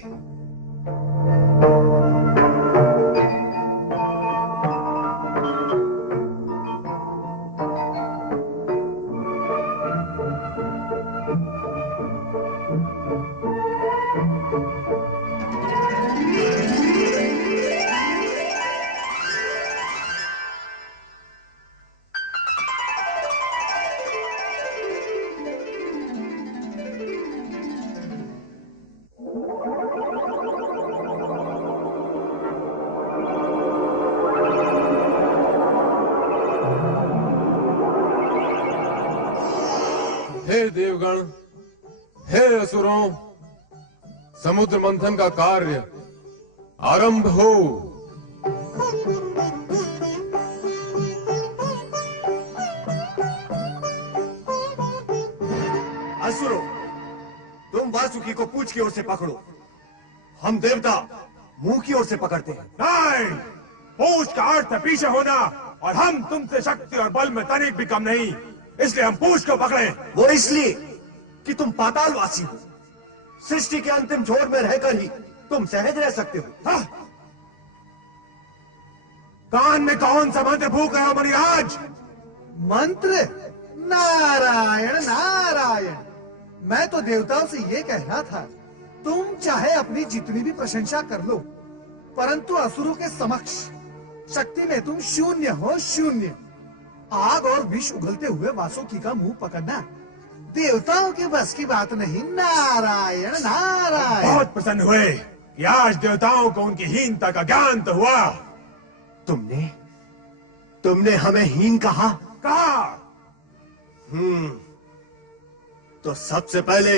हे देवगण, हे असुरों, समुद्र मंथन का कार्य आरंभ हो। असुरों, तुम वासुकी को पूंछ की ओर से पकड़ो, हम देवता मुंह की ओर से पकड़ते हैं। नहीं, पूंछ का अर्थ है पीछे होना, और हम तुमसे शक्ति और बल में तनिक भी कम नहीं, इसलिए हम पूंछ को पकड़े। वो इसलिए कि तुम पातालवासी हो, सृष्टि के अंतिम छोर में रहकर ही तुम सहज रह सकते हो। हाँ? कान में कौन सा मंत्र फूक रहे हो मणिराज? मंत्र? नारायण नारायण, मैं तो देवताओं से ये कह रहा था, तुम चाहे अपनी जितनी भी प्रशंसा कर लो, परंतु असुरों के समक्ष शक्ति में तुम शून्य हो, शून्य। आग और विष उगलते हुए वासुकी का मुंह पकड़ना देवताओं के बस की बात नहीं। नारायण नारायण। बहुत प्रसन्न हुए कि आज देवताओं को उनकी हीनता का ज्ञान तो हुआ। तुमने हमें हीन कहा? कहा। तो सबसे पहले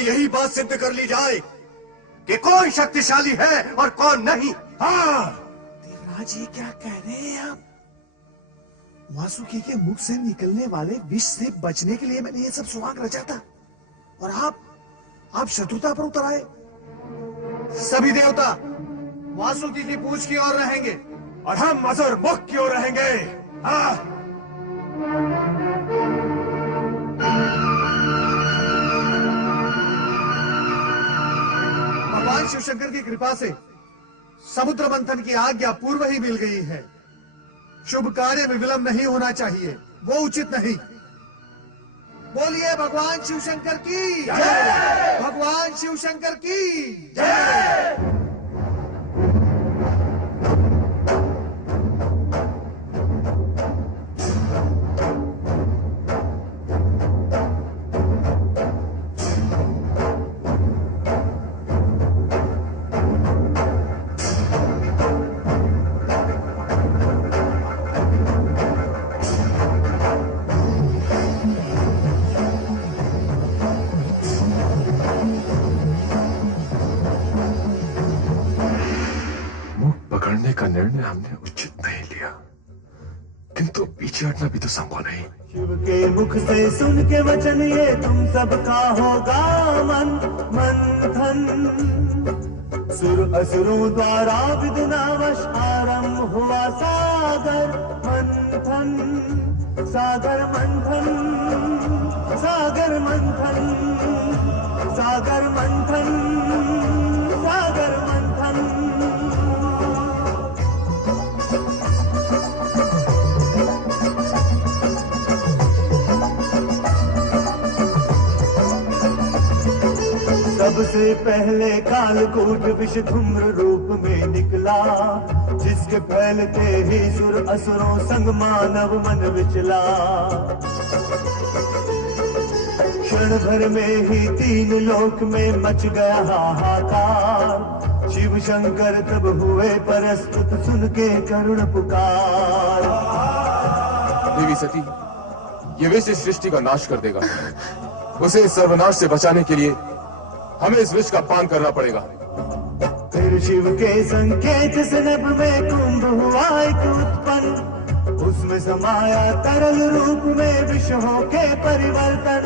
यही बात सिद्ध कर ली जाए कि कौन शक्तिशाली है और कौन नहीं। हाँ, देवराज ये क्या कह रहे हैं आप? वासुकी के मुख से निकलने वाले विष से बचने के लिए मैंने ये सब सुहाग रचा था, और आप शत्रुता पर उतर आए। सभी देवता वासुकी की पूंछ की ओर रहेंगे और हम असुर मुख की ओर रहेंगे। हाँ। भगवान शिव शंकर की कृपा से समुद्र मंथन की आज्ञा पूर्व ही मिल गई है। शुभ कार्य में विलंब नहीं होना चाहिए, वो उचित नहीं। बोलिए भगवान शिव शंकर की जय। भगवान शिव शंकर की जय। का निर्णय हमने उचित नहीं लिया, किंतु पीछे हटना भी तो संभव नहीं। शिव के मुख से सुन के वचन ये तुम सबका होगा मंथन। सुर असुरों द्वारा विदुनावश आरंभ हुआ सागर मंथन। सागर मंथन, सागर मंथन, सागर मंथन, सागर मंथन। सबसे पहले कालकूट विष धूम्र रूप में निकला, जिसके फैलते ही सुर असुरों संग मानव मन विचला। क्षण भर में ही तीन लोक में मच गया हाहाकार। शिव शंकर तब हुए परस्तुत सुन के करुण पुकार। देवी सती, ये विष इस सृष्टि का नाश कर देगा। उसे इस सर्वनाश से बचाने के लिए हमें इस विष का पान करना पड़ेगा। फिर शिव के संकेत से नभ में कुंभ हुआ एक उत्पन्न। उसमें समाया तरल रूप में विष हो के परिवर्तन।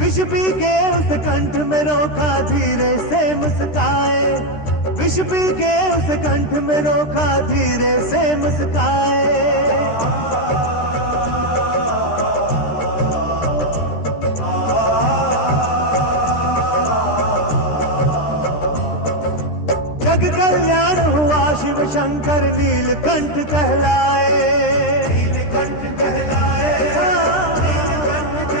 विष पी के उस कंठ में रोका धीरे से मुस्काए। विष पी के उस कंठ में रोका धीरे से मुस्काए। जग कल्याण हुआ शिव शंकर नीलकंठ कहलाए। नीलकंठ कहलाए, नीलकंठ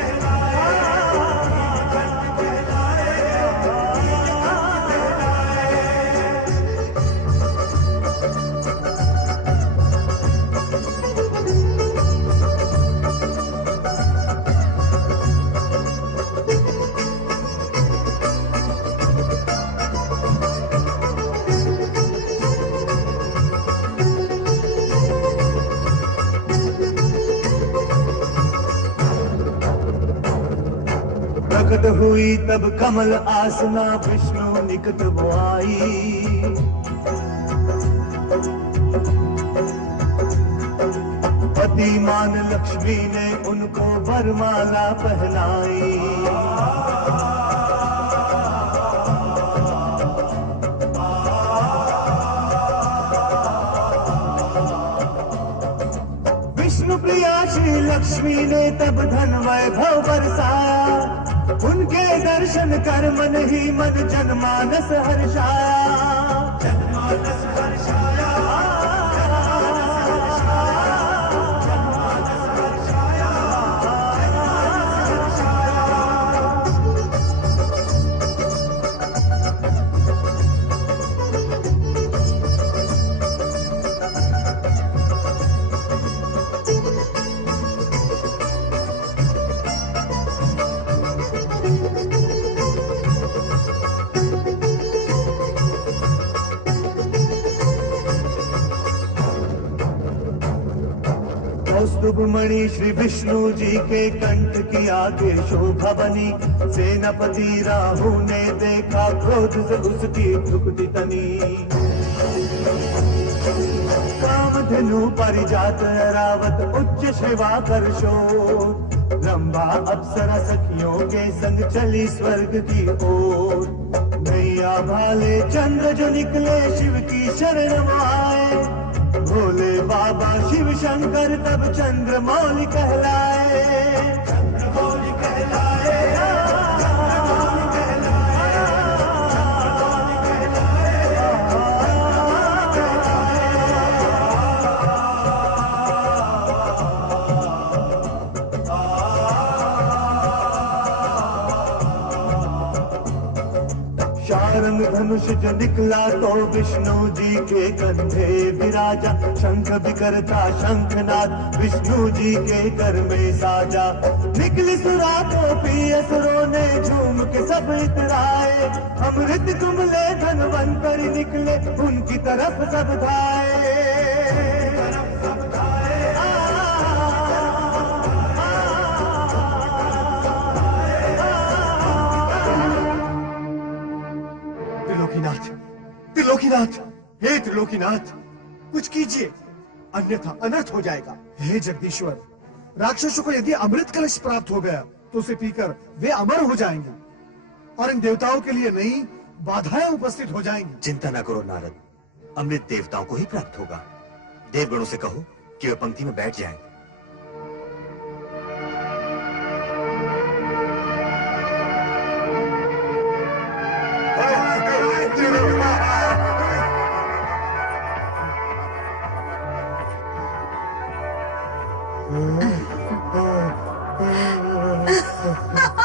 प्रकट हुई तब कमल आसना विष्णु निकट वो आई। पतिमान लक्ष्मी ने उनको वरमाला पहनाई। विष्णु प्रिया श्री लक्ष्मी ने तब धन वैभव बरसाया। उनके दर्शन कर मन ही मन जनमानस हर्षाया। जनमानस हर्षाया। कौस्तुभ मणि श्री विष्णु जी के कंठ की आगे शोभा बनी। सेनापति राहु ने देखा क्रोध से उसकी भ्रुकुटी तनी। कामधेनु परिजात रावत उच्च शिवा कर शोर। रंभा अप्सरा सखियों के संग चली स्वर्ग की ओर। नैया भाले चंद्र जो निकले शिव की शरण में आए। भोले बाबा शिव शंकर तब चंद्रमौली कहलाए। चंद्रमौली कहलाए। शारंग धनुष जो निकला तो विष्णु जी के कंधे विराजा। शंख बिकरता शंखनाद विष्णु जी के कर में साजा। निकली सुरा गोपी असुरों ने झूम के सब इतराए। अमृत कुंभले धनवंतरी निकले उनकी तरफ सब धाए। त्रिलोकीनाथ, त्रिलोकीनाथ, हे त्रिलोकीनाथ, कुछ कीजिए अन्यथा अनर्थ हो जाएगा। हे जगदीश्वर, राक्षसों को यदि अमृत कलश प्राप्त हो गया तो उसे पीकर वे अमर हो जाएंगे और इन देवताओं के लिए नई बाधाएं उपस्थित हो जाएंगी। चिंता न करो नारद, अमृत देवताओं को ही प्राप्त होगा। देवगणों से कहो कि वे पंक्ति में बैठ जाएं।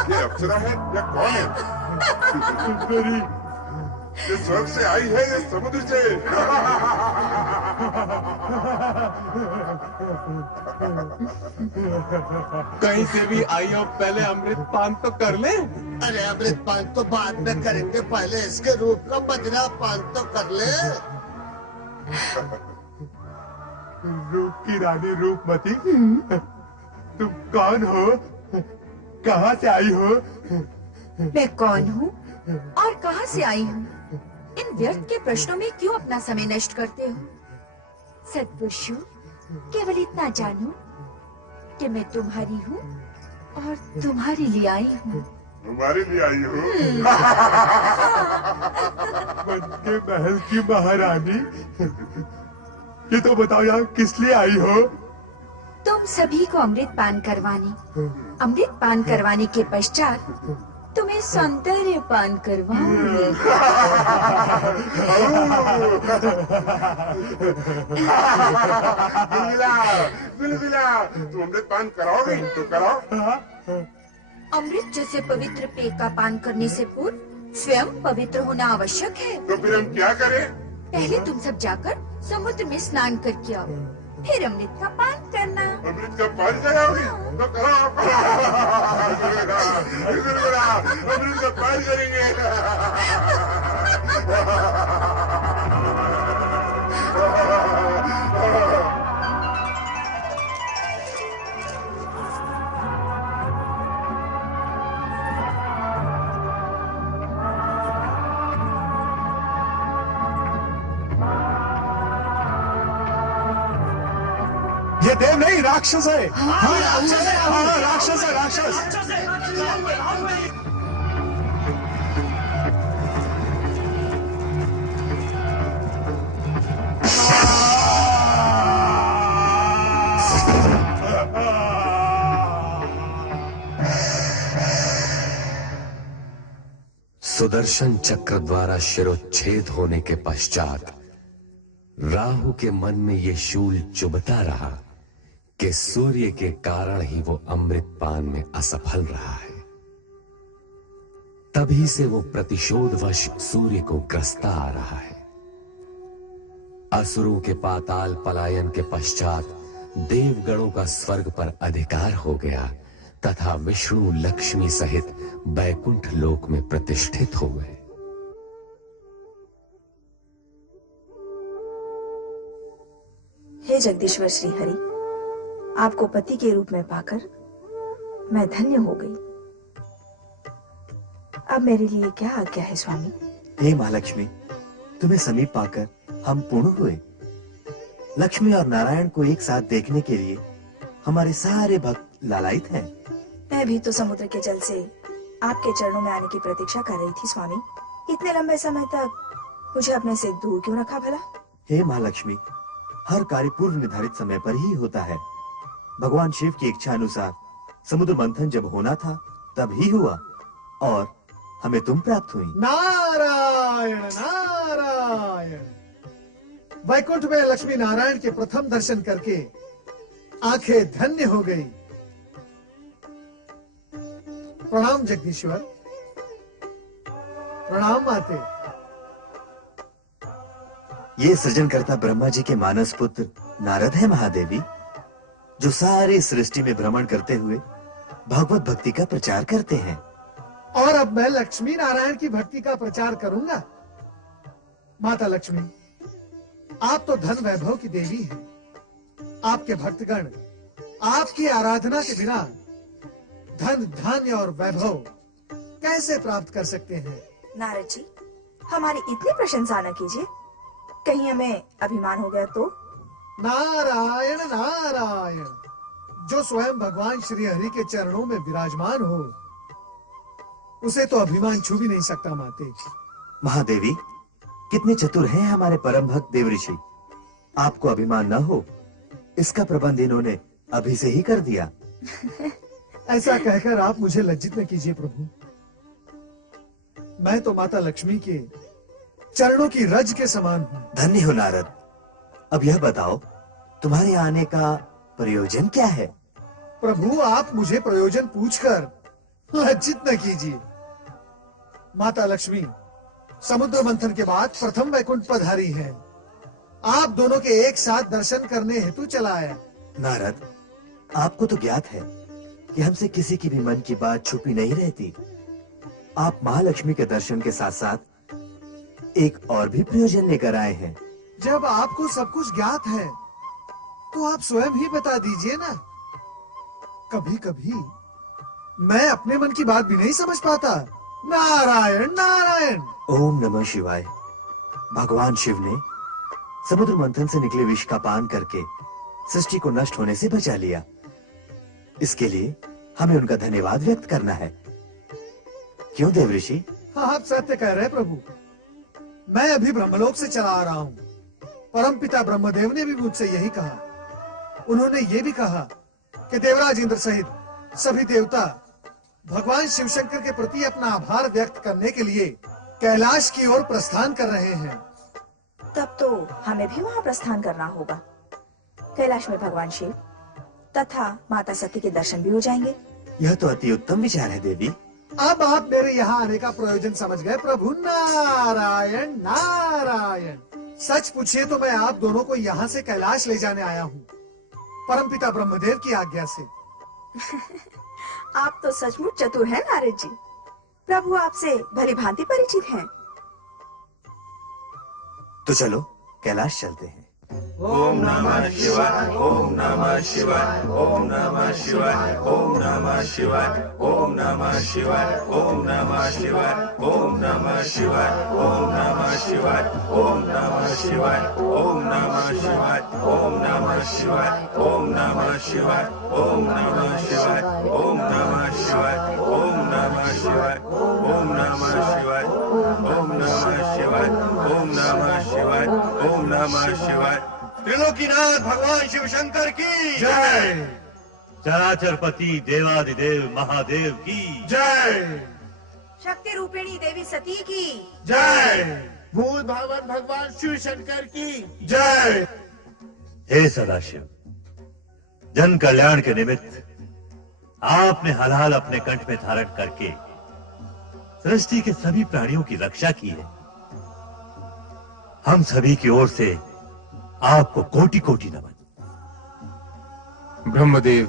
ये अप्सरा है या कौन है? ये स्वर्ग से आई है या समुद्र से? कहीं से भी आई हो, पहले अमृत पान तो कर ले। अरे अमृत पान तो बाद में करेंगे, पहले इसके रूप का बदला पान तो कर ले। रूप की रानी रूपमती, तुम कौन हो? कहाँ से आई हो? मैं कौन हूँ और कहाँ से आई हूँ? इन व्यर्थ के प्रश्नों में क्यों अपना समय नष्ट करते हो? सद्पुरुषों, केवल इतना जानो कि मैं तुम्हारी हूँ और तुम्हारे लिए आई हूँ। तुम्हारे लिए आई हो? मन के महल की महारानी, ये तो बताओ यार किस लिए आई हो? तुम सभी को अमृत पान करवाने, अमृत पान करवाने के पश्चात तुम्हें सौंदर्य पान करवाऊंगी। गुलगुला, तुम अमृत पान कराओगे तो कराओ। अमृत जैसे पवित्र पेय का पान करने से पूर्व स्वयं पवित्र होना आवश्यक है। तो फिर हम क्या करें? पहले तुम सब जाकर समुद्र में स्नान करके आओ, फिर अमृत का पान करना। अमृत का पान कराओगे तो करो। अमृत का पान करेंगे। ये देव नहीं, राक्षस है। हाँ, राक्षस है, हाँ, राक्षस है, राक्षस। सुदर्शन चक्र द्वारा शिरोच्छेद होने के पश्चात राहु के मन में यह शूल चुभता रहा कि सूर्य के कारण ही वो अमृतपान में असफल रहा है। तभी से वो प्रतिशोधवश सूर्य को ग्रसता आ रहा है। असुरों के पाताल पलायन के पश्चात देवगणों का स्वर्ग पर अधिकार हो गया तथा विष्णु लक्ष्मी सहित बैकुंठ लोक में प्रतिष्ठित हो गए। हे जगदीश्वर श्री हरि, आपको पति के रूप में पाकर मैं धन्य हो गई। अब मेरे लिए क्या आज्ञा है स्वामी? हे महालक्ष्मी, तुम्हें समीप पाकर हम पूर्ण हुए। लक्ष्मी और नारायण को एक साथ देखने के लिए हमारे सारे भक्त लालायित हैं। मैं भी तो समुद्र के जल से आपके चरणों में आने की प्रतीक्षा कर रही थी स्वामी। इतने लंबे समय तक मुझे अपने से दूर क्यों रखा भला? हे महालक्ष्मी, हर कार्य पूर्व निर्धारित समय पर ही होता है। भगवान शिव की इच्छा अनुसार समुद्र मंथन जब होना था तब ही हुआ और हमें तुम प्राप्त हुई। नारायण नारायण। वैकुंठ में लक्ष्मी नारायण के प्रथम दर्शन करके आंखें धन्य हो गई। प्रणाम जगदीश्वर। प्रणाम माते। ये सृजनकर्ता ब्रह्मा जी के मानस पुत्र नारद है महादेवी, जो सारी सृष्टि में भ्रमण करते हुए भगवत भक्ति का प्रचार करते हैं। और अब मैं लक्ष्मी नारायण की भक्ति का प्रचार करूंगा। माता लक्ष्मी, आप तो धन वैभव की देवी हैं। आपके भक्तगण आपकी आराधना के बिना धन धान्य और वैभव कैसे प्राप्त कर सकते हैं? नारद जी, हमारी इतनी प्रशंसा न कीजिए, कहीं हमें अभिमान हो गया तो? नारायण नारायण। जो स्वयं भगवान श्री हरि के चरणों में विराजमान हो, उसे तो अभिमान छू भी नहीं सकता माते। महादेवी, कितने चतुर हैं हमारे परम भक्त देव ऋषि। आपको अभिमान न हो, इसका प्रबंध इन्होंने अभी से ही कर दिया। ऐसा कहकर आप मुझे लज्जित न कीजिए प्रभु। मैं तो माता लक्ष्मी के चरणों की रज के समान हूँ। धन्य हो नारद। अब यह बताओ, तुम्हारे आने का प्रयोजन क्या है? प्रभु, आप मुझे प्रयोजन पूछकर लज्जित न कीजिए। माता लक्ष्मी समुद्र मंथन के बाद प्रथम वैकुंठ पधारी है। आप दोनों के एक साथ दर्शन करने हेतु चला आया। नारद, आपको तो ज्ञात है कि हमसे किसी की भी मन की बात छुपी नहीं रहती। आप महालक्ष्मी के दर्शन के साथ साथ एक और भी प्रयोजन लेकर आए हैं। जब आपको सब कुछ ज्ञात है तो आप स्वयं ही बता दीजिए ना। कभी कभी मैं अपने मन की बात भी नहीं समझ पाता। नारायण नारायण। ओम नमः शिवाय। भगवान शिव ने समुद्र मंथन से निकले विष का पान करके सृष्टि को नष्ट होने से बचा लिया। इसके लिए हमें उनका धन्यवाद व्यक्त करना है। क्यों देव ऋषि? हाँ, आप सत्य कह रहे प्रभु। मैं अभी ब्रह्मलोक से चला आ रहा हूँ। परमपिता ब्रह्मदेव ने भी मुझसे यही कहा। उन्होंने ये भी कहा कि देवराज इंद्र सहित सभी देवता भगवान शिव शंकर के प्रति अपना आभार व्यक्त करने के लिए कैलाश की ओर प्रस्थान कर रहे हैं। तब तो हमें भी वहाँ प्रस्थान करना होगा। कैलाश में भगवान शिव तथा माता सती के दर्शन भी हो जाएंगे। यह तो अति उत्तम विचार है देवी। अब आप मेरे यहाँ आने का प्रयोजन समझ गए प्रभु। नारायण नारायण। सच पूछिए तो मैं आप दोनों को यहाँ से कैलाश ले जाने आया हूँ, परमपिता ब्रह्मदेव की आज्ञा से। आप तो सचमुच चतुर हैं नारद जी। प्रभु आपसे भली भांति परिचित हैं। तो चलो कैलाश चलते हैं। ओम नमः शिवाय, ओम नमः शिवाय, ओम नमः शिवाय, ओम नमः शिवाय, ओम नमः शिवाय, ओम नमः शिवाय, ओम नमः शिवाय, ओम नमः शिवाय, ओम नमः शिवाय, ओम नमः शिवाय, ओम नमः शिवाय, ओम नमः शिवाय, ओम नमः शिवाय, ओम नमः शिवाय, ओम नमः शिवाय, ओम नमः शिवाय, ओम नमः शिवाय, ओम नमः शिवाय, ओम नमः शिवाय। त्रिलोकीनाथ भगवान शिव शंकर की जय। चराचरपति देवादिदेव महादेव की जय। शक्ति रूपिणी देवी सती की जय। भूत भावन भगवान शिव शंकर की जय। हे सदाशिव, जन कल्याण के निमित्त आपने हलाल अपने कंठ में धारण करके सृष्टि के सभी प्राणियों की रक्षा की है। हम सभी की ओर से आपको कोटि कोटि नमन। ब्रह्मदेव,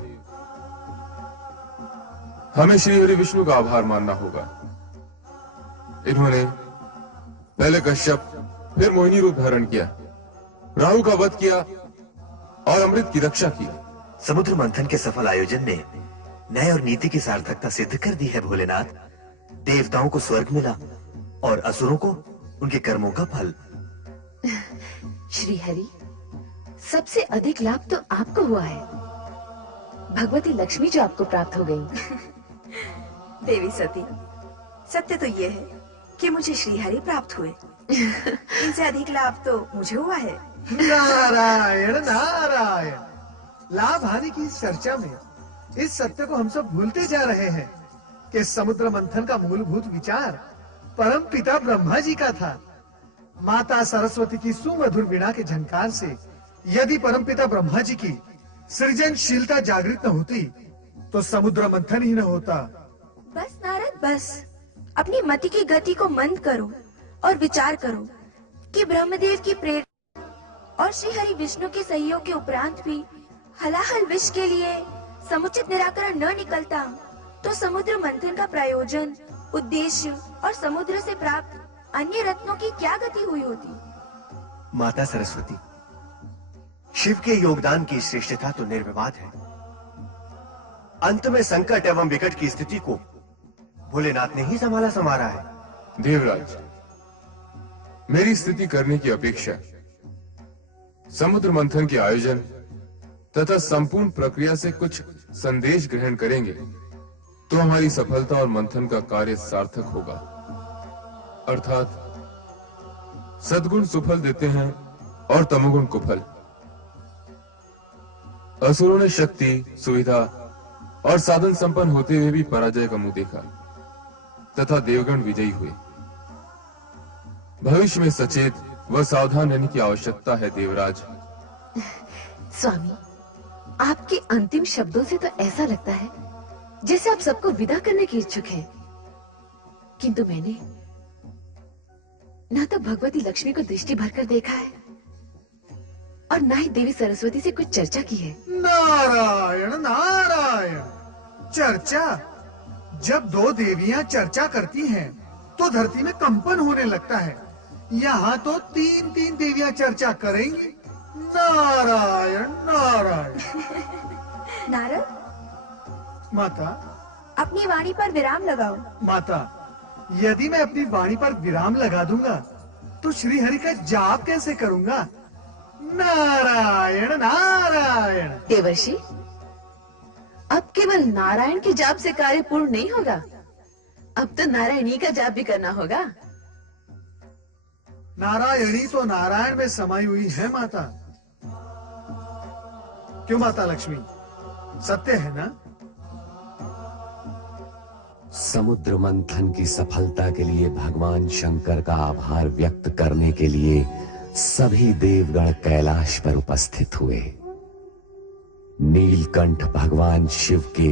हमें श्री हरि विष्णु का आभार मानना होगा। इन्होंने पहले कश्यप फिर मोहिनी रूप धारण किया, राहु का वध किया और अमृत की रक्षा की। समुद्र मंथन के सफल आयोजन ने न्याय और नीति की सार्थकता सिद्ध कर दी है भोलेनाथ। देवताओं को स्वर्ग मिला और असुरों को उनके कर्मों का फल। श्री हरि, सबसे अधिक लाभ तो आपको हुआ है। भगवती लक्ष्मी जो आपको प्राप्त हो गई। देवी सती, सत्य तो ये है कि मुझे श्रीहरि प्राप्त हुए। इनसे अधिक लाभ तो मुझे हुआ है। नारायण नारायण। लाभ हानि की इस चर्चा में इस सत्य को हम सब भूलते जा रहे हैं कि समुद्र मंथन का मूलभूत विचार परम पिता ब्रह्मा जी का था। माता सरस्वती की सुमधुर वीणा के झंकार से यदि परमपिता ब्रह्मा जी की सृजनशीलता जागृत न होती तो समुद्र मंथन ही न होता। बस नारद, बस अपनी मति की गति को मंद करो और विचार करो कि ब्रह्मदेव की प्रेरणा और श्री हरि विष्णु के सहयोग के उपरांत भी हलाहल विष के लिए समुचित निराकरण न निकलता तो समुद्र मंथन का प्रयोजन, उद्देश्य और समुद्र से प्राप्त अन्य रत्नों की क्या गति हुई होती। माता सरस्वती, शिव के योगदान की श्रेष्ठता तो निर्विवाद है। अंत में संकट एवं विकट की स्थिति को भोलेनाथ ने ही संवारा है। देवराज, मेरी स्तुति करने की अपेक्षा समुद्र मंथन के आयोजन तथा संपूर्ण प्रक्रिया से कुछ संदेश ग्रहण करेंगे तो हमारी सफलता और मंथन का कार्य सार्थक होगा। अर्थात सद्गुण सुफल देते हैं और तमोगुण कुफल। असुरों ने शक्ति, सुविधा और साधन संपन्न होते हुए भी पराजय का मुंह देखा तथा देवगण विजयी हुए। भविष्य में सचेत व सावधान रहने की आवश्यकता है देवराज। स्वामी, आपके अंतिम शब्दों से तो ऐसा लगता है जैसे आप सबको विदा करने की इच्छुक हैं। किंतु मैंने ना तो भगवती लक्ष्मी को दृष्टि भरकर देखा है और ना ही देवी सरस्वती से कुछ चर्चा की है। नारायण नारायण। चर्चा? जब दो देवियां चर्चा करती हैं तो धरती में कंपन होने लगता है। यहाँ तो तीन तीन देवियां चर्चा करेंगी। नारायण नारायण। नारद, माता, अपनी वाणी पर विराम लगाओ। माता, यदि मैं अपनी वाणी पर विराम लगा दूंगा तो श्री हरि का जाप कैसे करूंगा? नारायण नारायण। देवर्षि, अब केवल नारायण के जाप से कार्य पूर्ण नहीं होगा, अब तो नारायणी का जाप भी करना होगा। नारायणी तो नारायण में समाई हुई है माता। क्यों माता लक्ष्मी, सत्य है ना? समुद्र मंथन की सफलता के लिए भगवान शंकर का आभार व्यक्त करने के लिए सभी देवगण कैलाश पर उपस्थित हुए। नीलकंठ भगवान शिव के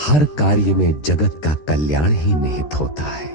हर कार्य में जगत का कल्याण ही निहित होता है।